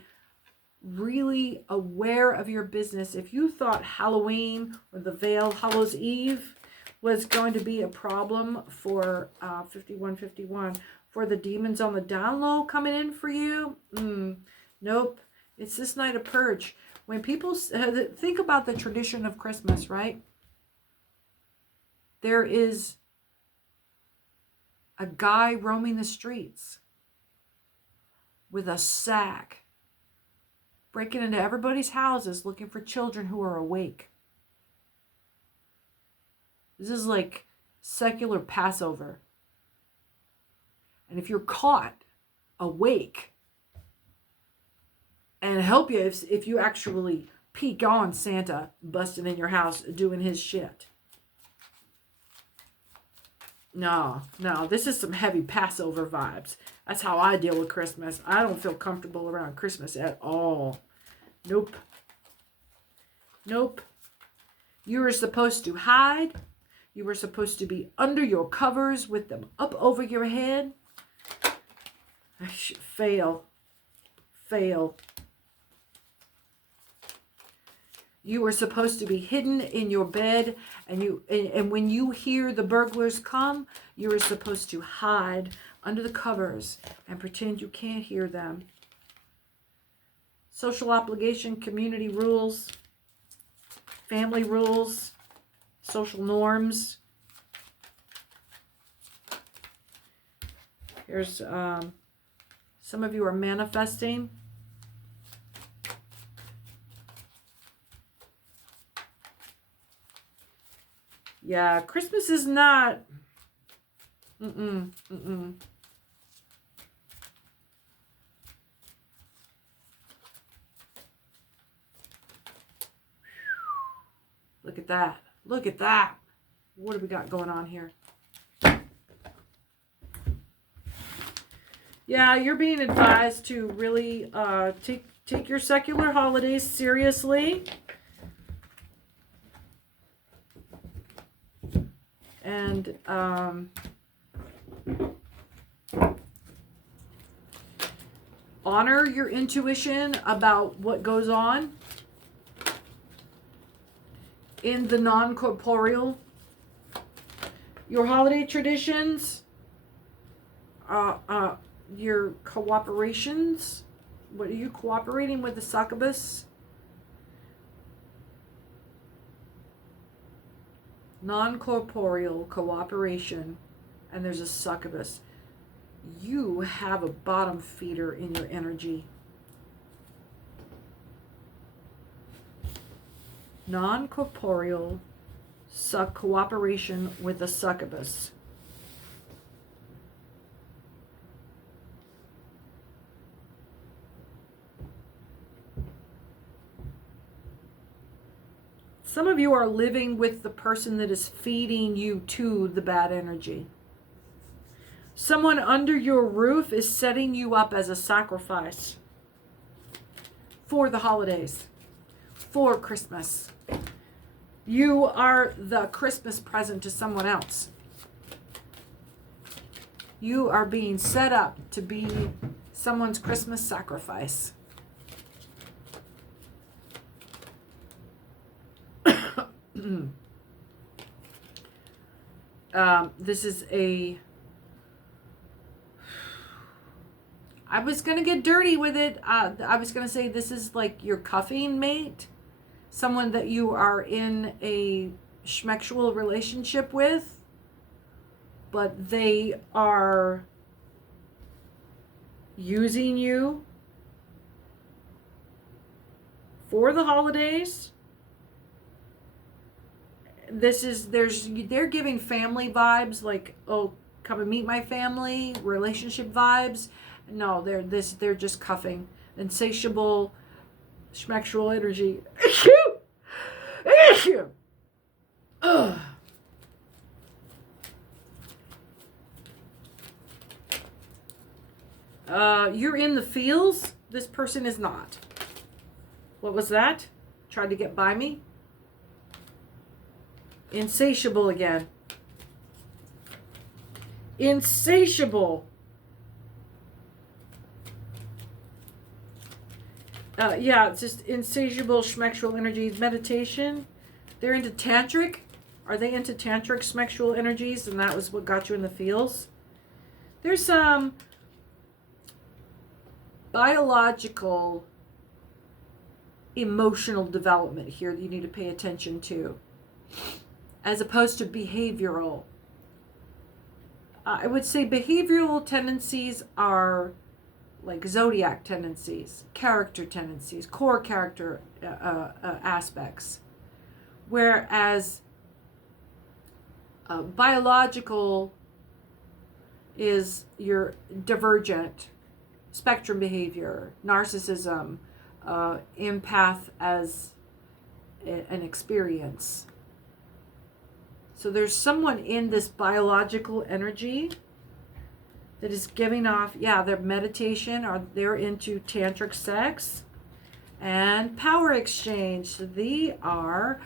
really aware of your business. If you thought Halloween or the Veil, Hallows Eve, was going to be a problem for 5151, for the demons on the down low coming in for you, nope. It's this night of purge. When people think about the tradition of Christmas, right? There is a guy roaming the streets with a sack, breaking into everybody's houses looking for children who are awake. This is like secular Passover. And if you're caught awake, and help you if you actually peek on Santa busting in your house doing his shit. No, this is some heavy Passover vibes. That's how I deal with Christmas. I don't feel comfortable around Christmas at all. Nope. You were supposed to hide. You were supposed to be under your covers with them up over your head. Fail. You were supposed to be hidden in your bed, and when you hear the burglars come, you were supposed to hide under the covers and pretend you can't hear them. Social obligation, community rules, family rules, social norms. Here's some of you are manifesting. Yeah, Christmas is not. Look at that. Look at that. What do we got going on here? Yeah, you're being advised to really take your secular holidays seriously. And honor your intuition about what goes on in the non-corporeal. Your holiday traditions, your cooperations. What are you cooperating with the succubus? Non-corporeal cooperation, and there's a succubus. you have a bottom feeder in your energy. Non-corporeal cooperation with the succubus. Some of you are living with the person that is feeding you to the bad energy. Someone under your roof is setting you up as a sacrifice for the holidays, for Christmas. You are the Christmas present to someone else. You are being set up to be someone's Christmas sacrifice. This is a... I was going to get dirty with it. I was going to say this is like your cuffing mate. Someone that you are in a schmexual relationship with. But they are using you for the holidays. They're giving family vibes, like, oh, come and meet my family, relationship vibes. No, they're just cuffing. Insatiable schmexual energy. You're in the feels. This person is not. What was that? Tried to get by me? Insatiable again. Insatiable. Yeah, it's just insatiable schmexual energies. Meditation. They're into tantric. Are they into tantric schmexual energies? And that was what got you in the feels? There's some biological, emotional development here that you need to pay attention to, as opposed to behavioral. I would say behavioral tendencies are like zodiac tendencies, character tendencies, core character aspects, whereas biological is your divergent spectrum behavior, narcissism, empath as an experience. So there's someone in this biological energy that is giving off, their meditation, or they're into tantric sex and power exchange. So they're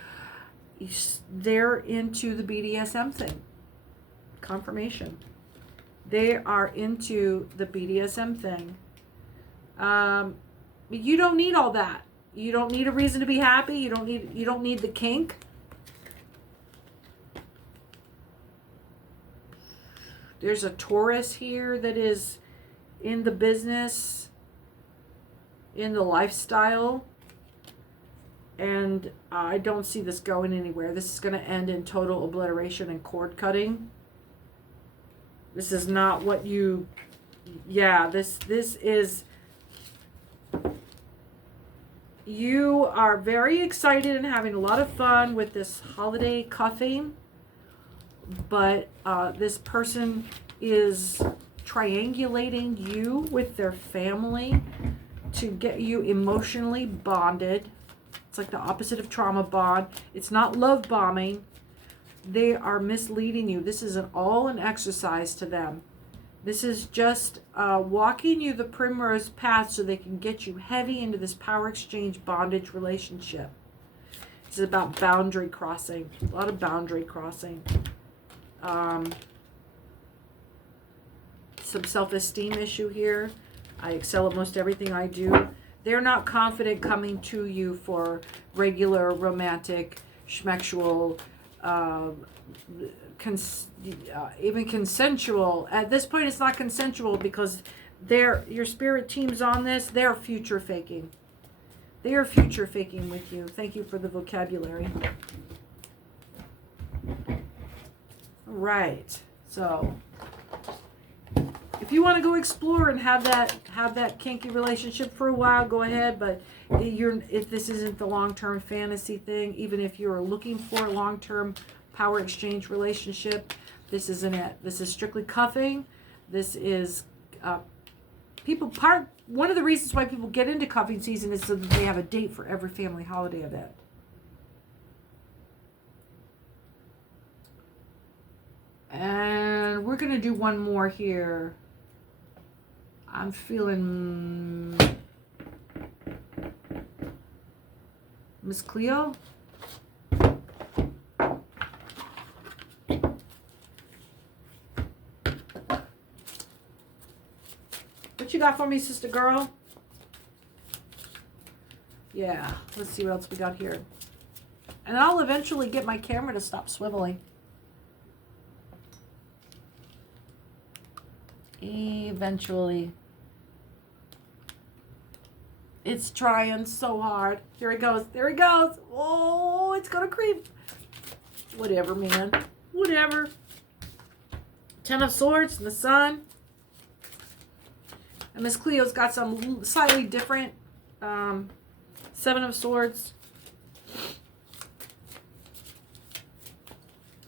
into the BDSM thing. Confirmation. They are into the BDSM thing. You don't need all that. You don't need a reason to be happy. You don't need the kink. There's a Taurus here that is in the business, in the lifestyle, and I don't see this going anywhere. This is going to end in total obliteration and cord cutting. This is not what you... this is... You are very excited and having a lot of fun with this holiday cuffing, but this person is triangulating you with their family to get you emotionally bonded. It's like the opposite of trauma bond. It's not love bombing. They are misleading you. This is all an exercise to them. This is just walking you the primrose path so they can get you heavy into this power exchange bondage relationship. This is about boundary crossing. A lot of boundary crossing. Some self-esteem issue here. I excel at most everything I do. They're not confident coming to you for regular romantic, schmexual, even consensual. At this point, it's not consensual because your spirit team's on this. They're future faking. They are future faking with you. Thank you for the vocabulary. All right. So If you want to go explore and have that kinky relationship for a while, go ahead. But if this isn't the long-term fantasy thing, even if you're looking for a long-term power exchange relationship, this isn't it. This is strictly cuffing. This is one of the reasons why people get into cuffing season is so that they have a date for every family holiday event. And we're going to do one more here. I'm feeling Miss Cleo. What you got for me, sister girl? Yeah, let's see what else we got here. And I'll eventually get my camera to stop swiveling. Eventually. It's trying so hard. Here it goes. There it goes. Oh, it's gonna creep. Whatever, man. Whatever. 10 of Swords and the Sun. And Miss Cleo's got some slightly different 7 of Swords.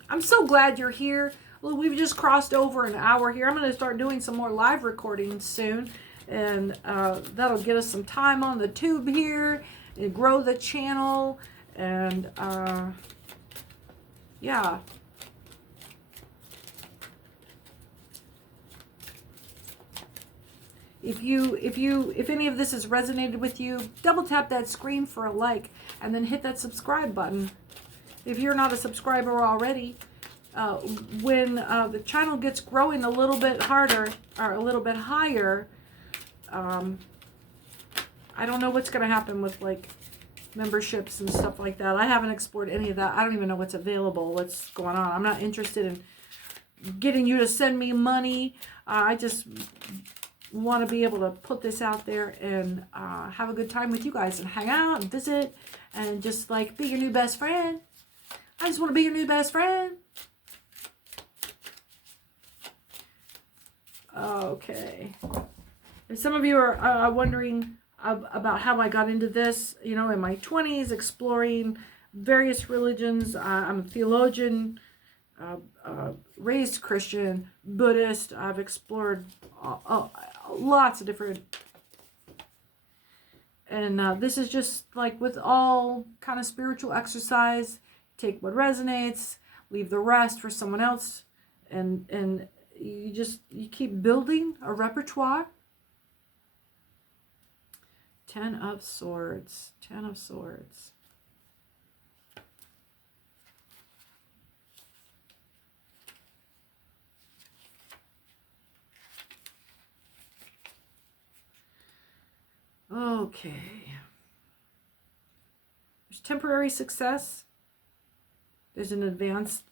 I'm so glad you're here. Well, we've just crossed over an hour here. I'm going to start doing some more live recordings soon. And that'll get us some time on the tube here and grow the channel. And yeah. If any of this has resonated with you, double tap that screen for a like and then hit that subscribe button. If you're not a subscriber already, when the channel gets growing a little bit harder or a little bit higher, I don't know what's going to happen with like memberships and stuff like that. I haven't explored any of that. I don't even know what's available, what's going on. I'm not interested in getting you to send me money. I just want to be able to put this out there and have a good time with you guys and hang out and visit and just like be your new best friend. I just want to be your new best friend. Okay. And some of you are wondering about how I got into this, you know, in my 20s, exploring various religions. I'm a theologian, raised Christian, Buddhist. I've explored lots of different, and this is just like with all kind of spiritual exercise. Take what resonates, leave the rest for someone else, and you keep building a repertoire. 10 of Swords. 10 of Swords. Okay. There's temporary success. There's an advance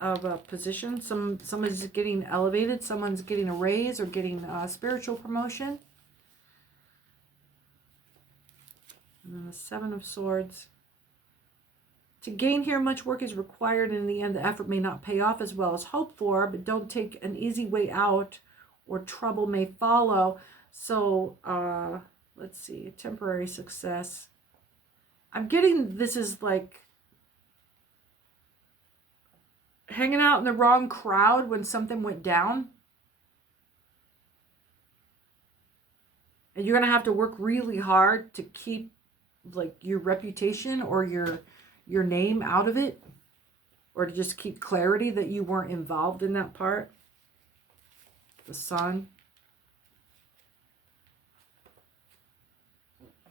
of a position. Someone's getting elevated. Someone's getting a raise or getting a spiritual promotion. And then the 7 of Swords. To gain here, much work is required, and in the end, the effort may not pay off as well as hoped for, but don't take an easy way out or trouble may follow. So, let's see, temporary success. I'm getting this is like hanging out in the wrong crowd when something went down. And you're going to have to work really hard to keep like your reputation or your name out of it, or to just keep clarity that you weren't involved in that part. The Sun.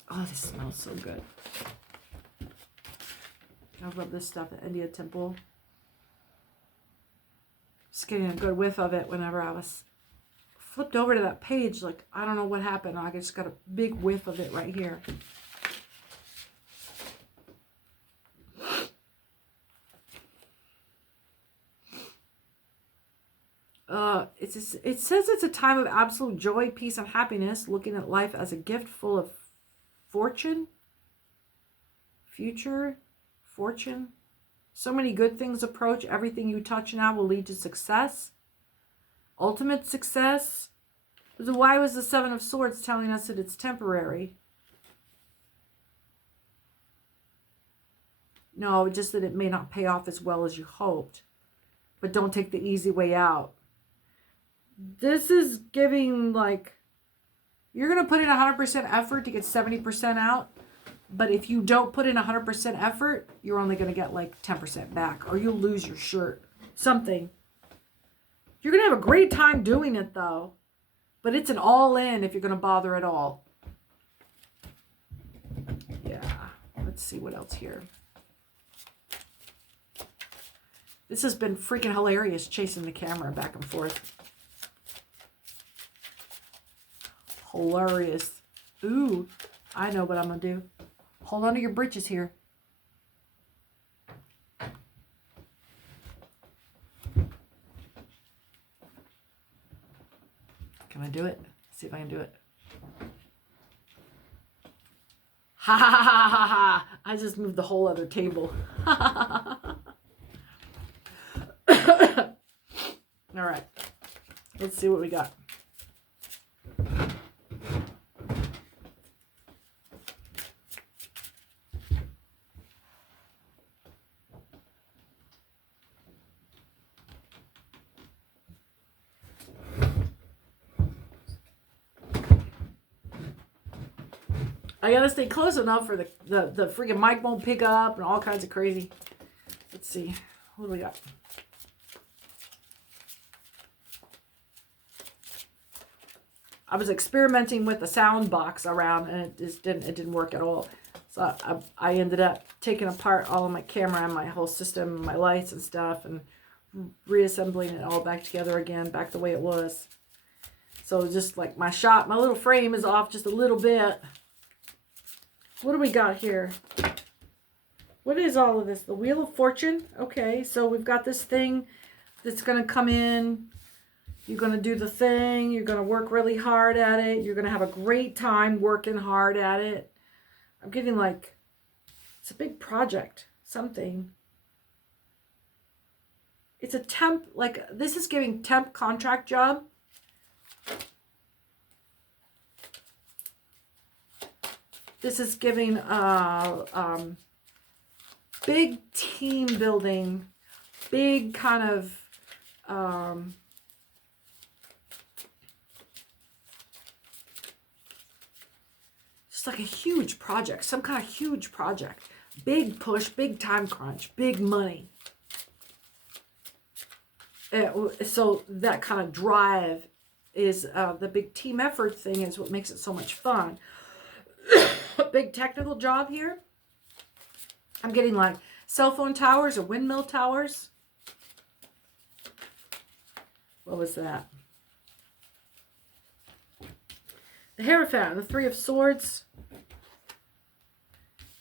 Oh, this smells so good. I'll rub this stuff at India Temple. Just getting a good whiff of it whenever I was flipped over to that page. Like, I don't know what happened. I just got a big whiff of it right here. It says it's a time of absolute joy, peace, and happiness, looking at life as a gift full of fortune, future, fortune. So many good things approach. Everything you touch now will lead to success, ultimate success. So why was the Seven of Swords telling us that it's temporary? No, just that it may not pay off as well as you hoped. But don't take the easy way out. This is giving, like, you're going to put in 100% effort to get 70% out. But if you don't put in 100% effort, you're only going to get like 10% back. Or you'll lose your shirt. Something. You're going to have a great time doing it, though. But it's an all-in if you're going to bother at all. Yeah. Let's see what else here. This has been freaking hilarious, chasing the camera back and forth. Hilarious. Ooh, I know what I'm going to do. Hold on to your britches here. Can I do it? See if I can do it. Ha ha ha ha ha ha. I just moved the whole other table. All right. Let's see what we got. I gotta stay close enough for the freaking mic won't pick up and all kinds of crazy. Let's see. What do we got? I was experimenting with the sound box around and it didn't work at all. So I ended up taking apart all of my camera and my whole system, my lights and stuff, and reassembling it all back together again, back the way it was. So just like my little frame is off just a little bit. What do we got here? What is all of this? The Wheel of Fortune? Okay, so we've got this thing that's going to come in. You're going to do the thing. You're going to work really hard at it. You're going to have a great time working hard at it. I'm getting like, it's a big project. Something. It's a temp, like this is giving temp contract job. This is giving big team building, big kind of just like a huge project, some kind of huge project. Big push, big time crunch, big money. So that kind of drive is the big team effort thing is what makes it so much fun. Big technical job here. I'm getting like cell phone towers or windmill towers. What was that? The Hierophant, the Three of Swords.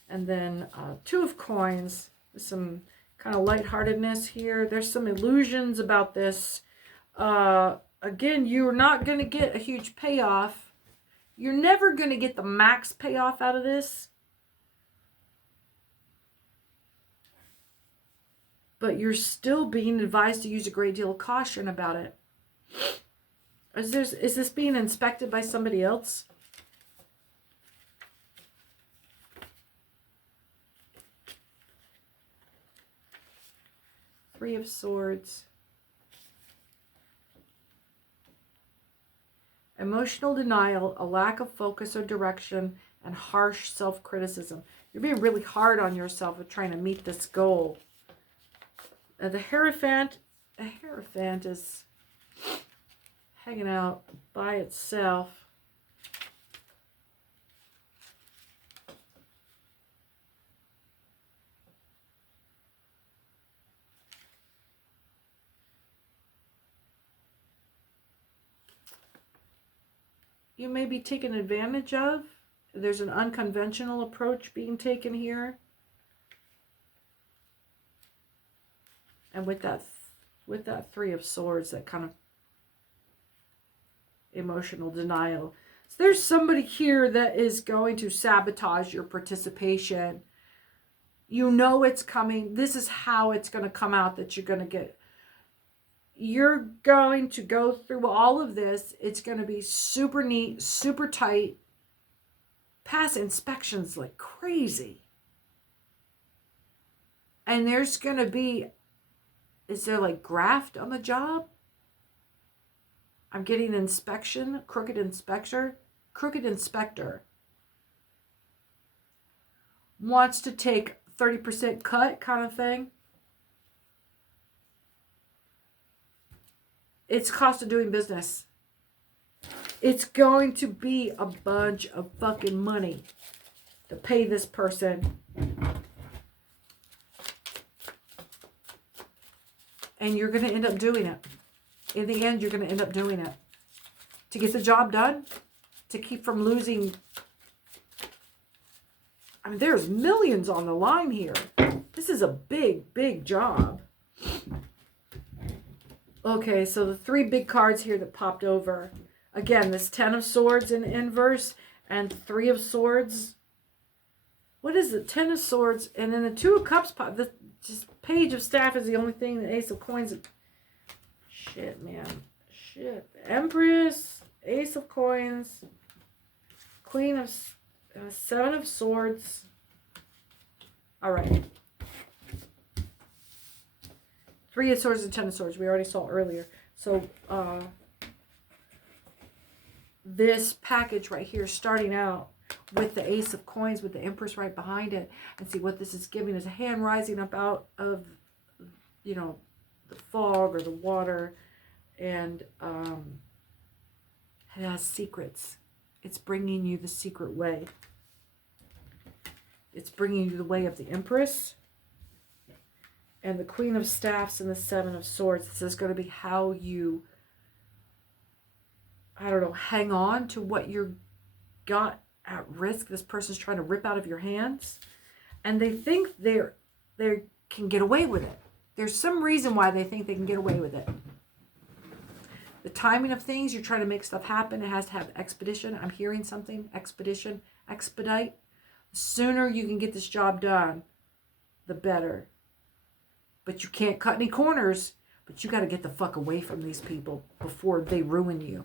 And then Two of Coins. There's some kind of lightheartedness here. There's some illusions about this. Again, you're not going to get a huge payoff. You're never going to get the max payoff out of this. But you're still being advised to use a great deal of caution about it. Is this being inspected by somebody else? Three of Swords. Emotional denial, a lack of focus or direction, and harsh self-criticism. You're being really hard on yourself with trying to meet this goal. The Hierophant is hanging out by itself. You may be taken advantage of. There's an unconventional approach being taken here. And with that Three of Swords, that kind of emotional denial. So there's somebody here that is going to sabotage your participation. You know it's coming. This is how it's going to come out that you're going to get. you're going to go through all of this. It's going to be super neat, super tight. Pass inspections like crazy. And there's going to be, is there like graft on the job? I'm getting inspection, crooked inspector. Wants to take 30% cut kind of thing. It's cost of doing business. It's going to be a bunch of fucking money to pay this person. And you're going to end up doing it. In the end, you're going to end up doing it. To get the job done. To keep from losing. I mean, there's millions on the line here. This is a big, big job. Okay, so the 3 big cards here that popped over. Again, this 10 of Swords in inverse and 3 of Swords. What is it? 10 of Swords and then the 2 of Cups pop. The just Page of Staff is the only thing. The Ace of Coins. Shit, man. Shit. Empress. Ace of Coins. Queen of... 7 of Swords. All right. 3 of Swords and 10 of Swords. We already saw earlier. So, this package right here, starting out with the Ace of Coins, with the Empress right behind it, and see what this is giving is a hand rising up out of, you know, the fog or the water, and it has secrets. It's bringing you the secret way. It's bringing you the way of the Empress and the Queen of Staffs and the 7 of Swords. This is going to be how you, I don't know, hang on to what you got at risk. This person's trying to rip out of your hands. And they think they can get away with it. There's some reason why they think they can get away with it. The timing of things, you're trying to make stuff happen. It has to have expedition. I'm hearing something. Expedition. Expedite. The sooner you can get this job done, the better. But you can't cut any corners. But you got to get the fuck away from these people before they ruin you.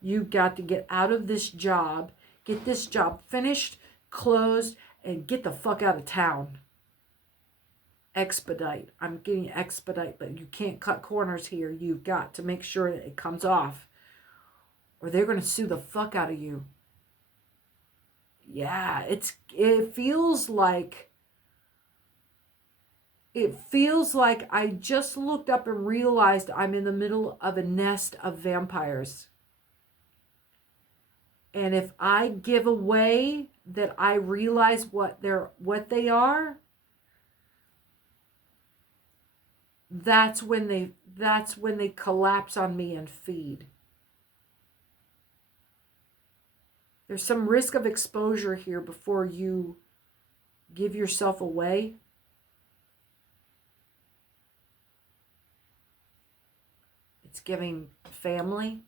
You got to get out of this job. Get this job finished, closed, and get the fuck out of town. Expedite. I'm getting expedite, but you can't cut corners here. You've got to make sure that it comes off, or they're going to sue the fuck out of you. Yeah, it feels like I just looked up and realized I'm in the middle of a nest of vampires. And if I give away that I realize what they are, that's when they collapse on me and feed. There's some risk of exposure here before you give yourself away. It's giving family.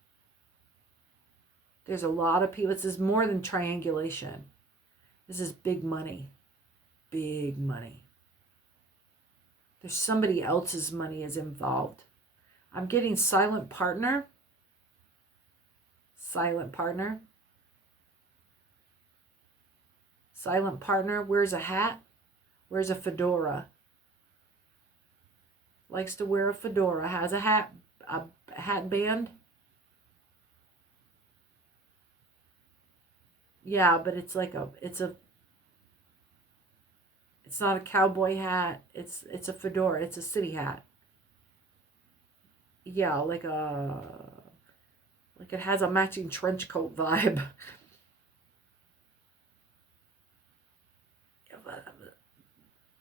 There's a lot of people. This is more than triangulation. This is big money. Big money. There's somebody else's money is involved. I'm getting silent partner. Silent partner. Silent partner wears a hat. Wears a fedora. Likes to wear a fedora. Has a hat band. Yeah, but it's like it's not a cowboy hat. It's a fedora. It's a city hat. Yeah, like it has a matching trench coat vibe.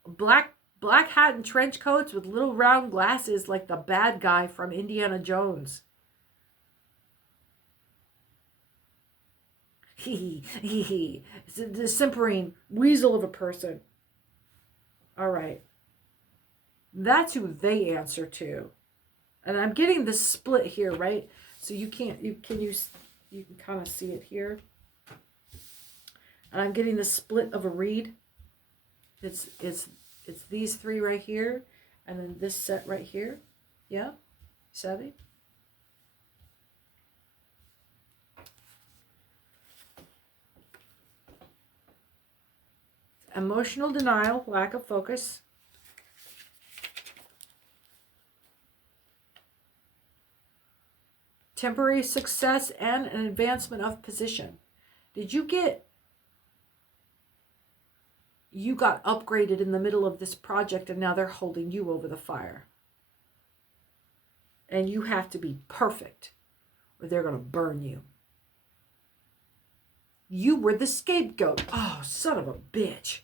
Black hat and trench coats with little round glasses like the bad guy from Indiana Jones. It's the simpering weasel of a person. All right. That's who they answer to. And I'm getting the split here, right? So you can kind of see it here. And I'm getting the split of a read. It's these 3 right here, and then this set right here. Yeah, Savvy? Emotional denial, lack of focus. Temporary success and an advancement of position. Did you get... You got upgraded in the middle of this project and now they're holding you over the fire. And you have to be perfect or they're going to burn you. You were the scapegoat. Oh, son of a bitch.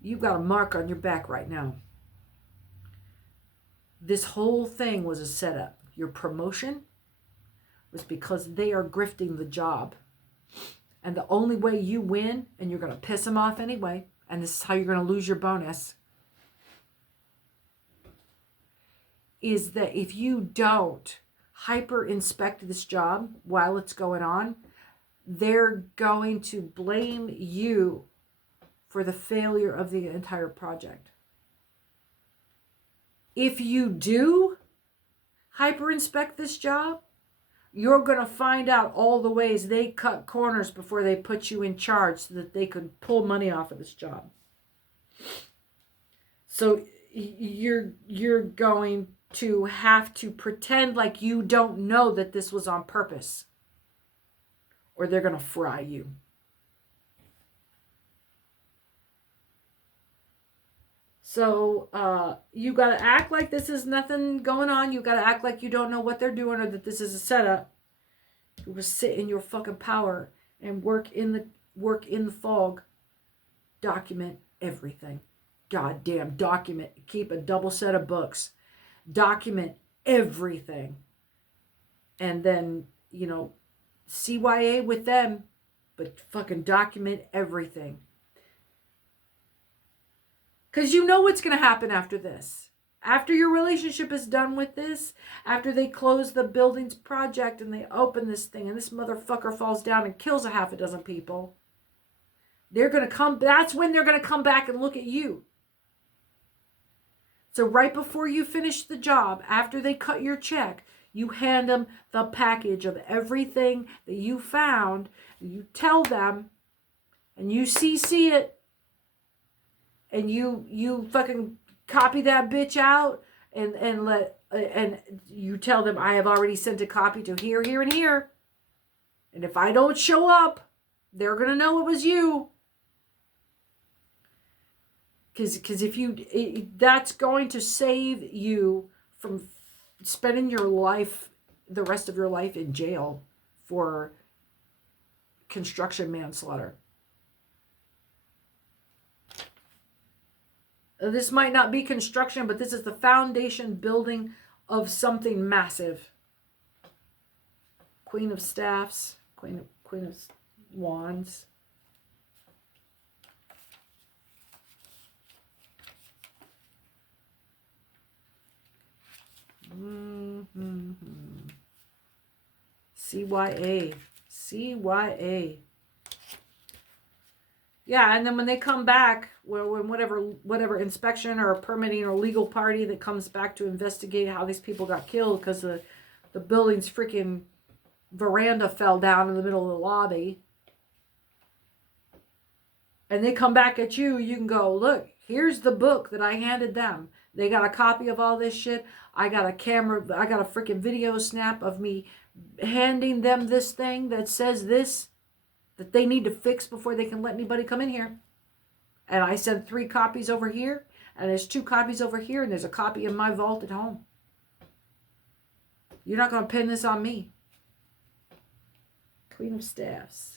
You've got a mark on your back right now. This whole thing was a setup. Your promotion was because they are grifting the job. And the only way you win, and you're going to piss them off anyway, and this is how you're going to lose your bonus, is that if you don't hyper inspect this job while it's going on, they're going to blame you for the failure of the entire project. If you do hyper inspect this job, you're going to find out all the ways they cut corners before they put you in charge so that they could pull money off of this job. So you're going to have to pretend like you don't know that this was on purpose, or they're going to fry you. So you got to act like this is nothing going on. You got to act like you don't know what they're doing or that this is a setup. You will sit in your fucking power and work in the fog. Document everything. Goddamn, document. Keep a double set of books. Document everything. And then, CYA with them, but fucking document everything. Because you know what's going to happen after this. After your relationship is done with this, after they close the buildings project and they open this thing and this motherfucker falls down and kills a half a dozen people, they're going to come, that's when they're going to come back and look at you. So right before you finish the job, after they cut your check, you hand them the package of everything that you found. You tell them and you CC it. And you fucking copy that bitch out and you tell them, I have already sent a copy to here, here, and here. And if I don't show up, they're going to know it was you. Because that's going to save you from spending your life, the rest of your life in jail for construction manslaughter. This might not be construction, but this is the foundation building of something massive. Queen of Staffs, Queen of Wands. CYA. Yeah, and then when they come back, when whatever inspection or permitting or legal party that comes back to investigate how these people got killed because the building's freaking veranda fell down in the middle of the lobby, and they come back at you, you can go, look, here's the book that I handed them. They got a copy of all this shit. I got a camera, I got a freaking video snap of me handing them this thing that says this, that they need to fix before they can let anybody come in here. And I sent 3 copies over here, and there's 2 copies over here, and there's a copy in my vault at home. You're not going to pin this on me. Queen of Staffs.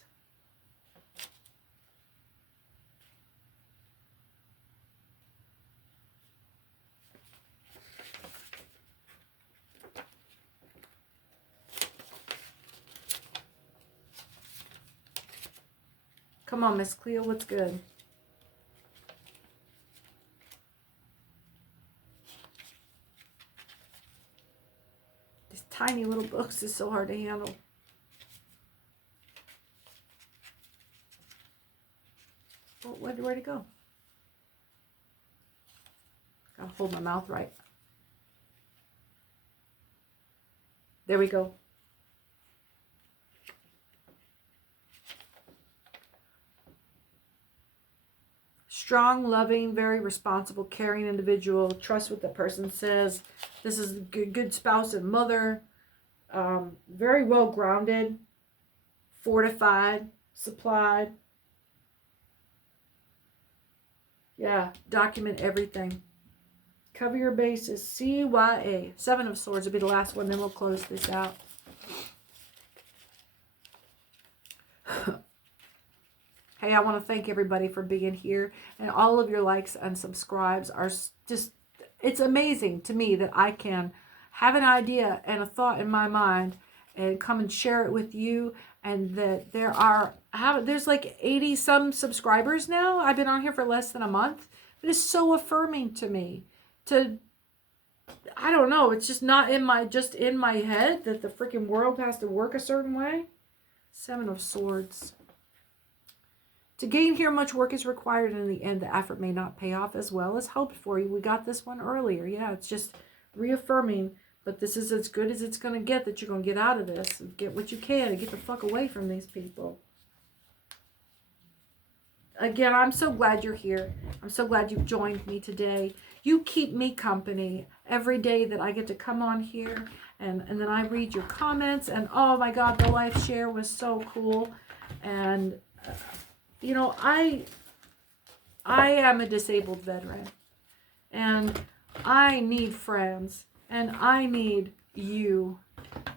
Come on, Miss Cleo, what's good? These tiny little books is so hard to handle. Oh, where'd it go? hold my mouth right. There we go. Strong, loving, very responsible, caring individual. Trust what the person says. This is a good spouse and mother. Very well grounded, fortified, supplied. Yeah, document everything. Cover your bases. CYA. 7 of Swords will be the last one, then we'll close this out. Hey, I want to thank everybody for being here, and all of your likes and subscribes are just, it's amazing to me that I can have an idea and a thought in my mind and come and share it with you, and that there's like 80 some subscribers now. I've been on here for less than a month. It is so affirming to me to, I don't know, it's just not in my head that the freaking world has to work a certain way. 7 of Swords. To gain here, much work is required, and in the end, the effort may not pay off as well as hoped for you. We got this one earlier. Yeah, it's just reaffirming, but this is as good as it's going to get, that you're going to get out of this. Get what you can and get the fuck away from these people. Again, I'm so glad you're here. I'm so glad you've joined me today. You keep me company every day that I get to come on here, and then I read your comments, and oh my God, the life share was so cool. And you know, I am a disabled veteran, and I need friends, and I need you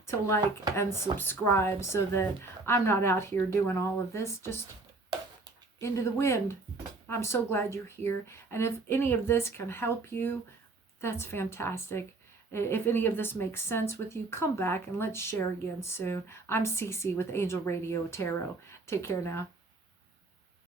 to like and subscribe so that I'm not out here doing all of this just into the wind. I'm so glad you're here, and if any of this can help you, that's fantastic. If any of this makes sense with you, come back and let's share again soon. I'm Cece with Angel Radio Tarot. Take care now.